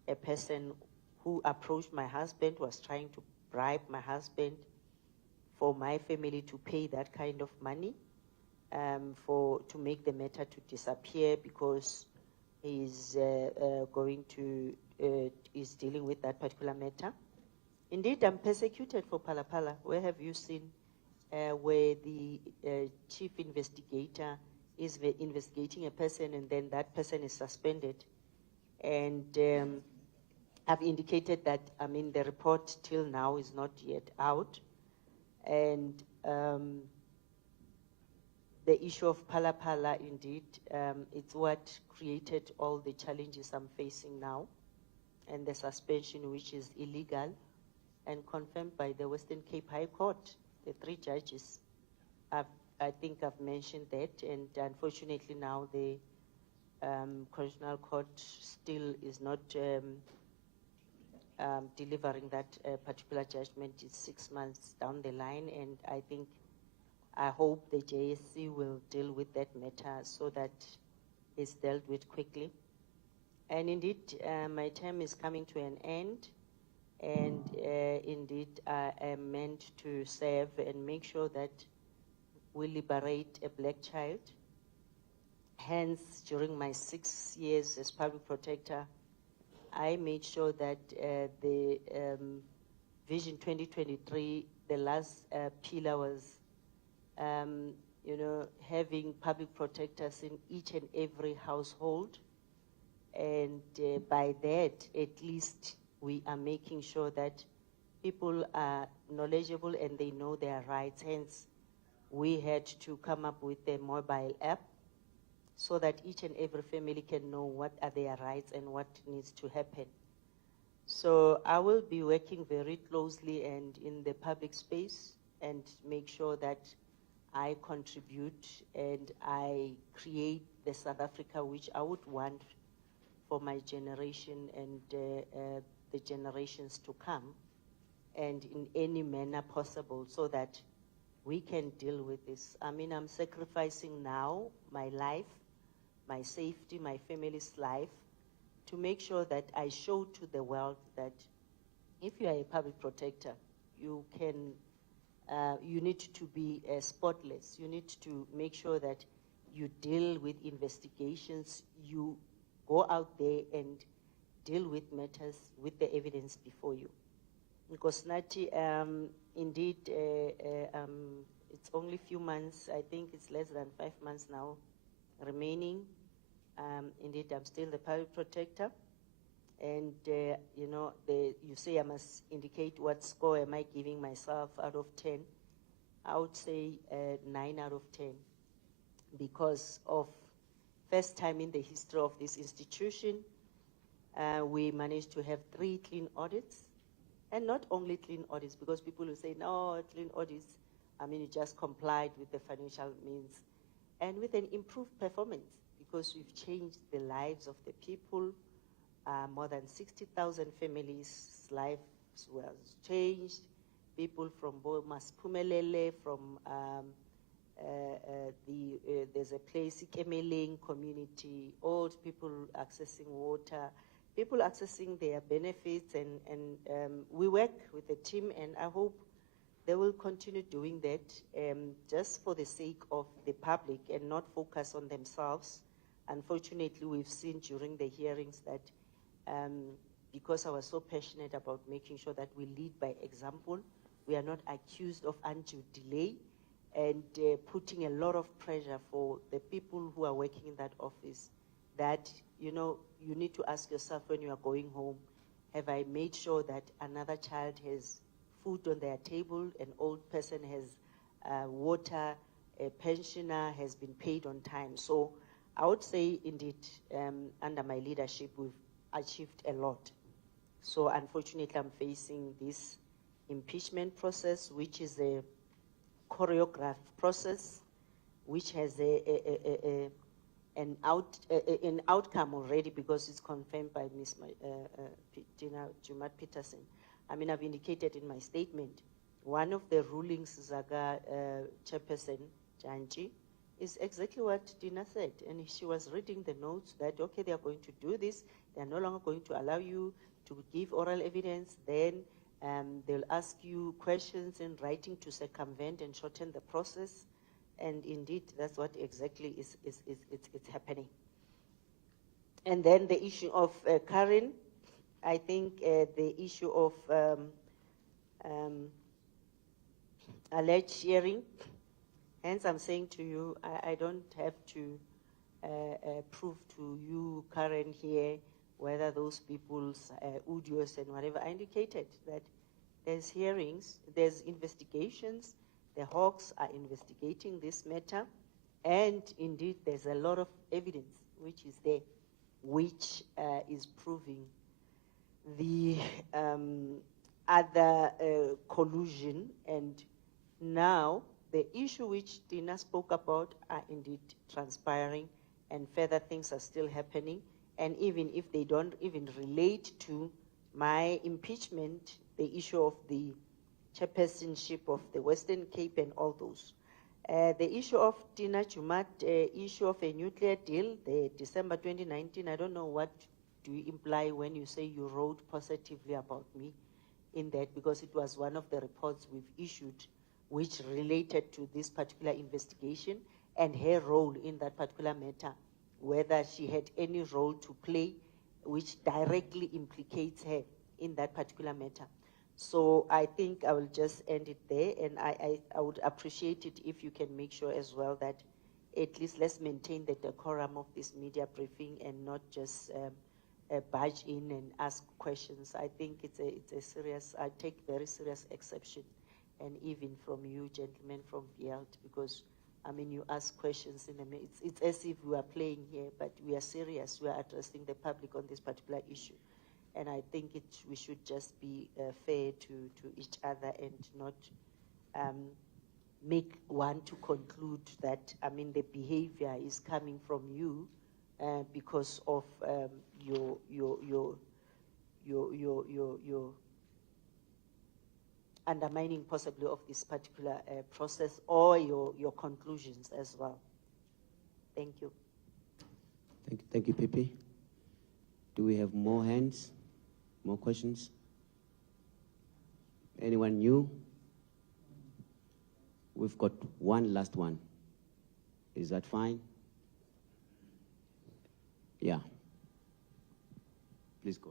a person who approached my husband was trying to bribe my husband for my family to pay that kind of money to make the matter to disappear because he's is dealing with that particular matter. Indeed, I'm persecuted for Palapala. Where have you seen where the chief investigator is investigating a person and then that person is suspended? And I've indicated that, the report till now is not yet out. And the issue of Palapala, indeed, it's what created all the challenges I'm facing now, and the suspension, which is illegal and confirmed by the Western Cape High Court, the 3 judges. I think I've mentioned that, and unfortunately now the Constitutional Court still is not delivering that particular judgment. It's 6 months down the line, and I hope the JSC will deal with that matter so that it's dealt with quickly. And indeed, my term is coming to an end, and indeed, I am meant to serve and make sure that we liberate a black child. Hence, during my 6 years as public protector, I made sure that the Vision 2023, the last pillar was having public protectors in each and every household. And by that, at least we are making sure that people are knowledgeable and they know their rights. Hence, we had to come up with a mobile app so that each and every family can know what are their rights and what needs to happen. So I will be working very closely and in the public space and make sure that I contribute and I create the South Africa which I would want for my generation and the generations to come, and in any manner possible, so that we can deal with this. I'm sacrificing now my life, my safety, my family's life, to make sure that I show to the world that if you are a public protector, you need to be spotless. You need to make sure that you deal with investigations, you go out there and deal with matters with the evidence before you. Because Nati, indeed, it's only a few months, I think it's less than 5 months now remaining. Indeed, I'm still the public protector. And, you say I must indicate what score am I giving myself out of 10. I would say 9 out of 10, because of first time in the history of this institution, we managed to have 3 clean audits. And not only clean audits, because people will say, no, clean audits, you just complied with the financial means. And with an improved performance, because we've changed the lives of the people. More than 60,000 families' lives were changed. People from Bomas Pumelele, from there's a place, Ikemeling community, old people accessing water, people accessing their benefits, and we work with the team, and I hope they will continue doing that just for the sake of the public and not focus on themselves. Unfortunately, we've seen during the hearings that because I was so passionate about making sure that we lead by example, we are not accused of undue delay and putting a lot of pressure for the people who are working in that office, that, you need to ask yourself when you are going home, have I made sure that another child has food on their table, an old person has water, a pensioner has been paid on time? So I would say, indeed, under my leadership, we've achieved a lot. So unfortunately, I'm facing this impeachment process, which is a choreographed process, which has an outcome already because it's confirmed by Ms. Tina Jumat Peterson. I mean, I've indicated in my statement, one of the rulings, Zaga Chairperson Janji, is exactly what Tina said. And she was reading the notes that, okay, they are going to do this. They are no longer going to allow you to give oral evidence. Then they'll ask you questions in writing to circumvent and shorten the process. And indeed, that's what exactly is happening. And then the issue of Karen, I think the issue of alleged sharing. Hence, I'm saying to you, I don't have to prove to you, Karen, here, whether those people's audios and whatever. I indicated that there's hearings, there's investigations, the Hawks are investigating this matter, and indeed there's a lot of evidence which is there, which is proving the other collusion. And now the issue which Tina spoke about are indeed transpiring, and further things are still happening. And even if they don't even relate to my impeachment, the issue of the chairpersonship of the Western Cape and all those. The issue of Tina Jumat, issue of a nuclear deal, the December 2019, I don't know what do you imply when you say you wrote positively about me in that, because it was one of the reports we've issued which related to this particular investigation and her role in that particular matter, whether she had any role to play which directly implicates her in that particular matter. So I think I will just end it there, and I would appreciate it if you can make sure as well that at least let's maintain the decorum of this media briefing and not just barge in and ask questions. I think it's a serious, I take very serious exception, and even from you gentlemen from Field, because I mean you ask questions in a, it's as if we are playing here, but we are serious, we are addressing the public on this particular issue. And I think we should just be fair to each other and not make one to conclude that, I mean, the behavior is coming from you because of your undermining possibly of this particular process or your conclusions as well. Thank you. Thank you, Pepe. Do we have more hands? More questions? Anyone new? We've got one last one. Is that fine? Yeah. Please go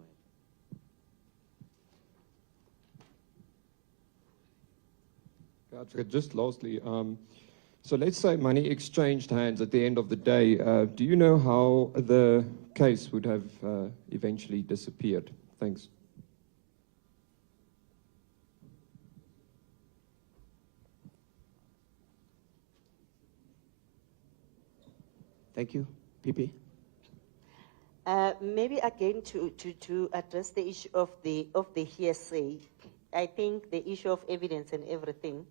ahead. Advocate, just lastly, so let's say money exchanged hands at the end of the day. Do you know how the case would have eventually disappeared? Thanks. Thank you. Pipi? Maybe again to address the issue of the hearsay. I think the issue of evidence and everything,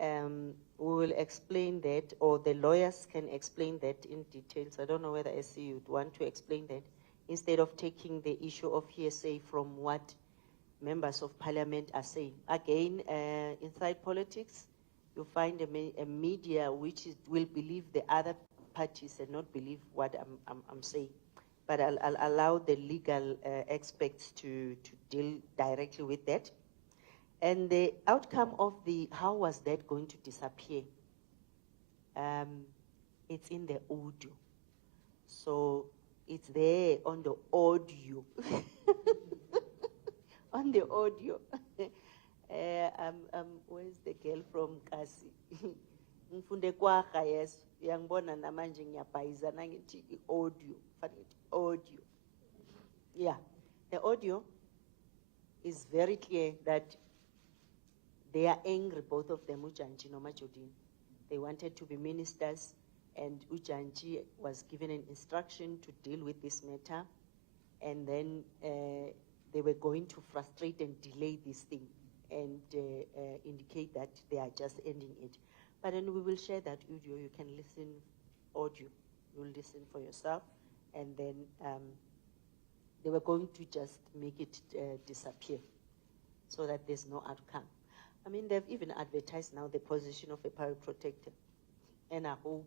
we will explain that, or the lawyers can explain that in details. I don't know whether SC would want to explain that, instead of taking the issue of hearsay from what members of parliament are saying. Again, inside politics, you find a media which will believe the other parties and not believe what I'm saying. But I'll allow the legal experts to deal directly with that. And the outcome of how was that going to disappear? It's in the audio. So it's there on the audio. On the audio. Where's the girl from Kasi? Mfunde kwakha yes. Yangibona namanje ngiyabhayiza nangithi audio. Audio. Yeah. The audio is very clear that they are angry, both of them, Ujanji and Majodin. They wanted to be ministers, and Ujanji was given an instruction to deal with this matter, and then they were going to frustrate and delay this thing and indicate that they are just ending it. But then we will share that audio. You can listen audio. you'll listen for yourself. And then they were going to just make it disappear so that there's no outcome. I mean, they've even advertised now the position of a public protector. And I hope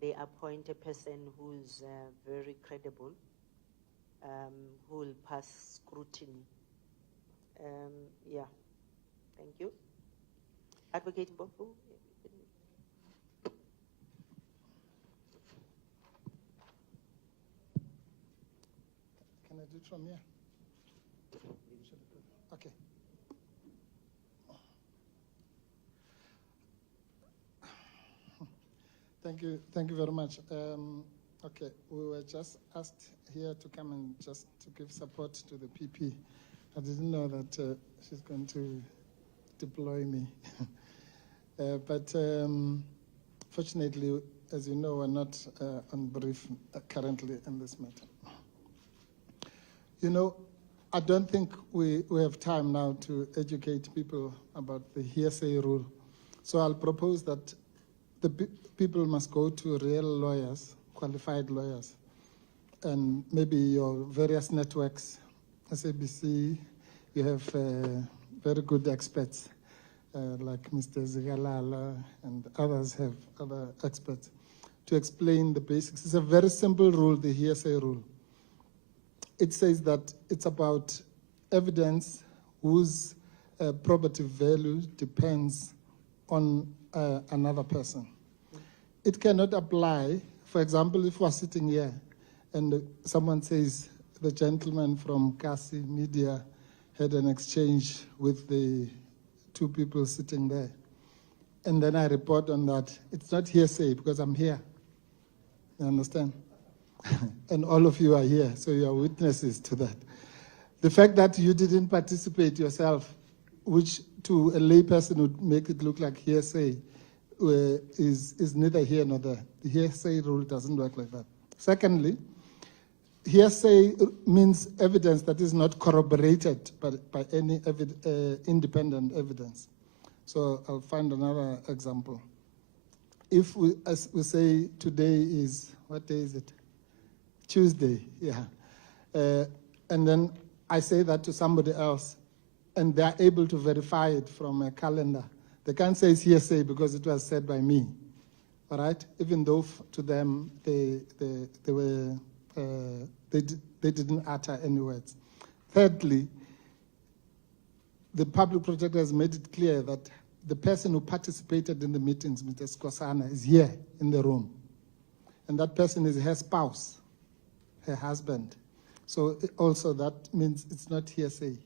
they appoint a person who's very credible, who will pass scrutiny. Yeah, thank you. Advocate Mpofu. Can I do it from here? Okay. Thank you very much. Okay, we were just asked here to come and just to give support to the PP. I didn't know that she's going to deploy me. But fortunately, as you know, we're not on brief currently in this matter. You know, I don't think we have time now to educate people about the hearsay rule. So I'll propose that the people must go to real lawyers, qualified lawyers, and maybe your various networks, SABC, you have very good experts like Mr. Zigalala and others have other experts to explain the basics. It's a very simple rule, the hearsay rule. It says that it's about evidence whose probative value depends on another person. It cannot apply, for example, if we're sitting here and someone says the gentleman from Kasi Media had an exchange with the two people sitting there, and then I report on that, it's not hearsay because I'm here. You understand? And all of you are here, so you are witnesses to that. The fact that you didn't participate yourself, which to a layperson would make it look like hearsay, is neither here nor there. The hearsay rule doesn't work like that. Secondly, hearsay means evidence that is not corroborated by any independent evidence. So I'll find another example. If we, as we say, today is, what day is it? Tuesday, yeah. And then I say that to somebody else, and they're able to verify it from a calendar. They can't say it's hearsay because it was said by me, all right? Even though to them they didn't utter any words. Thirdly, the public protector has made it clear that the person who participated in the meetings, Mr. Skosana, is here in the room. And that person is her spouse, her husband. So also that means it's not hearsay.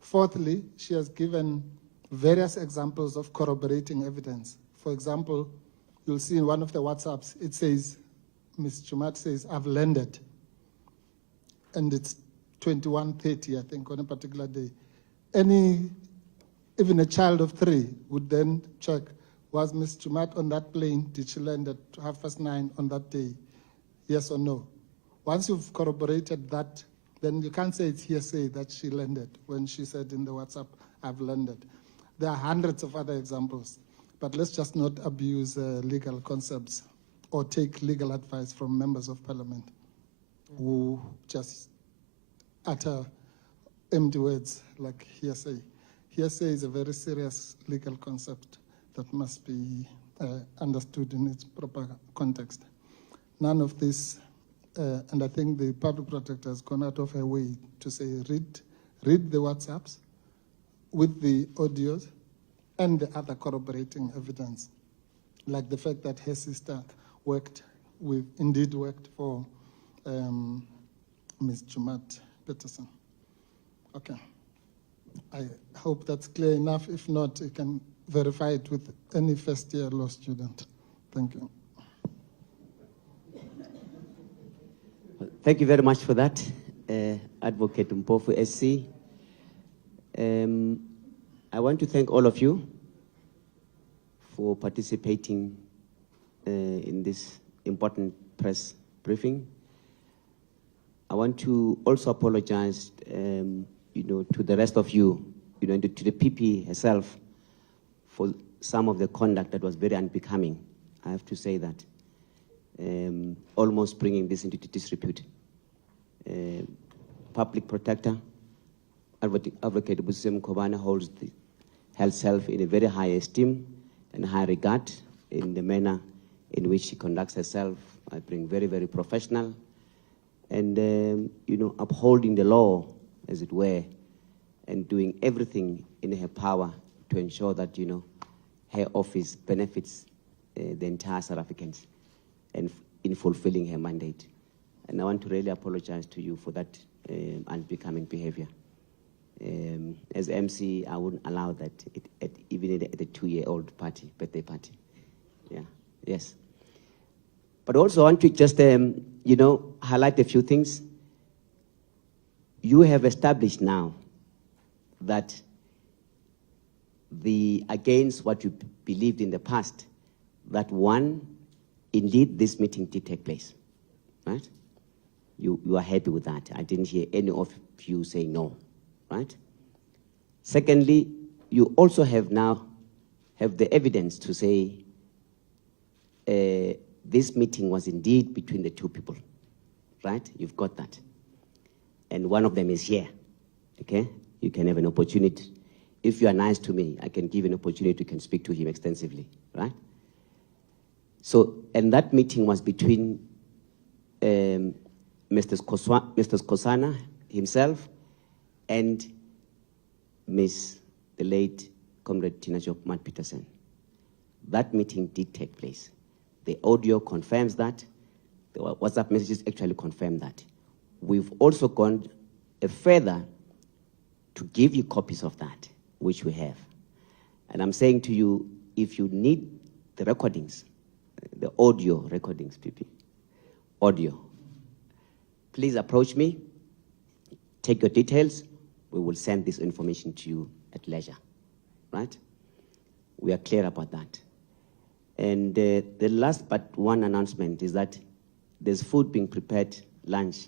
Fourthly, she has given various examples of corroborating evidence. For example, you'll see in one of the WhatsApps, it says, Ms. Chumat says, I've landed. And it's 21:30, I think, on a particular day. Even a child of 3 would then check, was Ms. Chumat on that plane? Did she land at 9:30 on that day? Yes or no? Once you've corroborated that, then you can't say it's hearsay that she landed when she said in the WhatsApp, I've landed. There are hundreds of other examples, but let's just not abuse legal concepts or take legal advice from members of parliament who just utter empty words like hearsay. Hearsay is a very serious legal concept that must be understood in its proper context. None of this, and I think the public protector has gone out of her way to say, read the WhatsApps with the audios and the other corroborating evidence, like the fact that her sister indeed worked for Ms. Chumat Peterson. Okay. I hope that's clear enough. If not, you can verify it with any first-year law student. Thank you. Thank you very much for that, Advocate Mpofu SC. I want to thank all of you for participating in this important press briefing. I want to also apologize, to the rest of you, to the PP herself, for some of the conduct that was very unbecoming. I have to say that. almost bringing this into disrepute. Public protector, Advocate Busisiwe Mkhwebane holds herself in a very high esteem and high regard in the manner in which she conducts herself. I bring very, very professional and, you know, upholding the law, as it were, and doing everything in her power to ensure that, you know, her office benefits the entire South Africans and in fulfilling her mandate. And I want to really apologize to you for that unbecoming behavior. As MC, I wouldn't allow that, even at the 2-year-old party, birthday party. Yeah, yes. But also I want to just, you know, highlight a few things. You have established now that against what you believed in the past, that one, indeed this meeting did take place, right? You are happy with that. I didn't hear any of you say no, right? Secondly, you also have the evidence to say this meeting was indeed between the two people, right? You've got that. And one of them is here, okay? You can have an opportunity. If you are nice to me, I can give an opportunity, you can speak to him extensively, right? So, and that meeting was between Mr. Skosana himself and the late Comrade Tina Job Peterson. That meeting did take place. The audio confirms that. The WhatsApp messages actually confirm that. We've also gone further to give you copies of that, which we have. And I'm saying to you, if you need the recordings, the audio recordings, audio, please approach me, take your details, we will send this information to you at leisure, right? We are clear about that. And the last but one announcement is that there's food being prepared, lunch.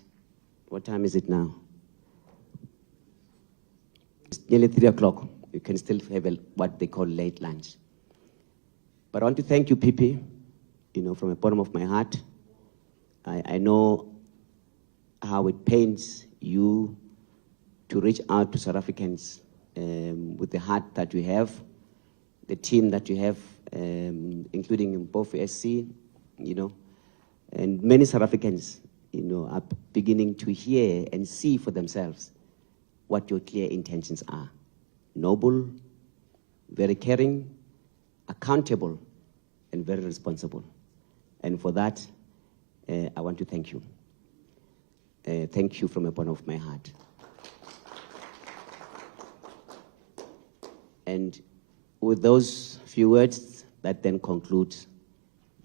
What time is it now? It's nearly 3 o'clock. You can still have what they call late lunch. But I want to thank you, PP, you know, from the bottom of my heart. I know how it pains you to reach out to South Africans with the heart that you have, the team that you have, including both SC, you know, and many South Africans, you know, are beginning to hear and see for themselves what your clear intentions are. Noble, very caring, accountable, and very responsible. And for that, I want to thank you. Thank you from the bottom of my heart. And with those few words, that then concludes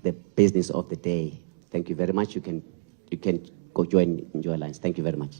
the business of the day. Thank you very much. You can go enjoy lunch. Thank you very much.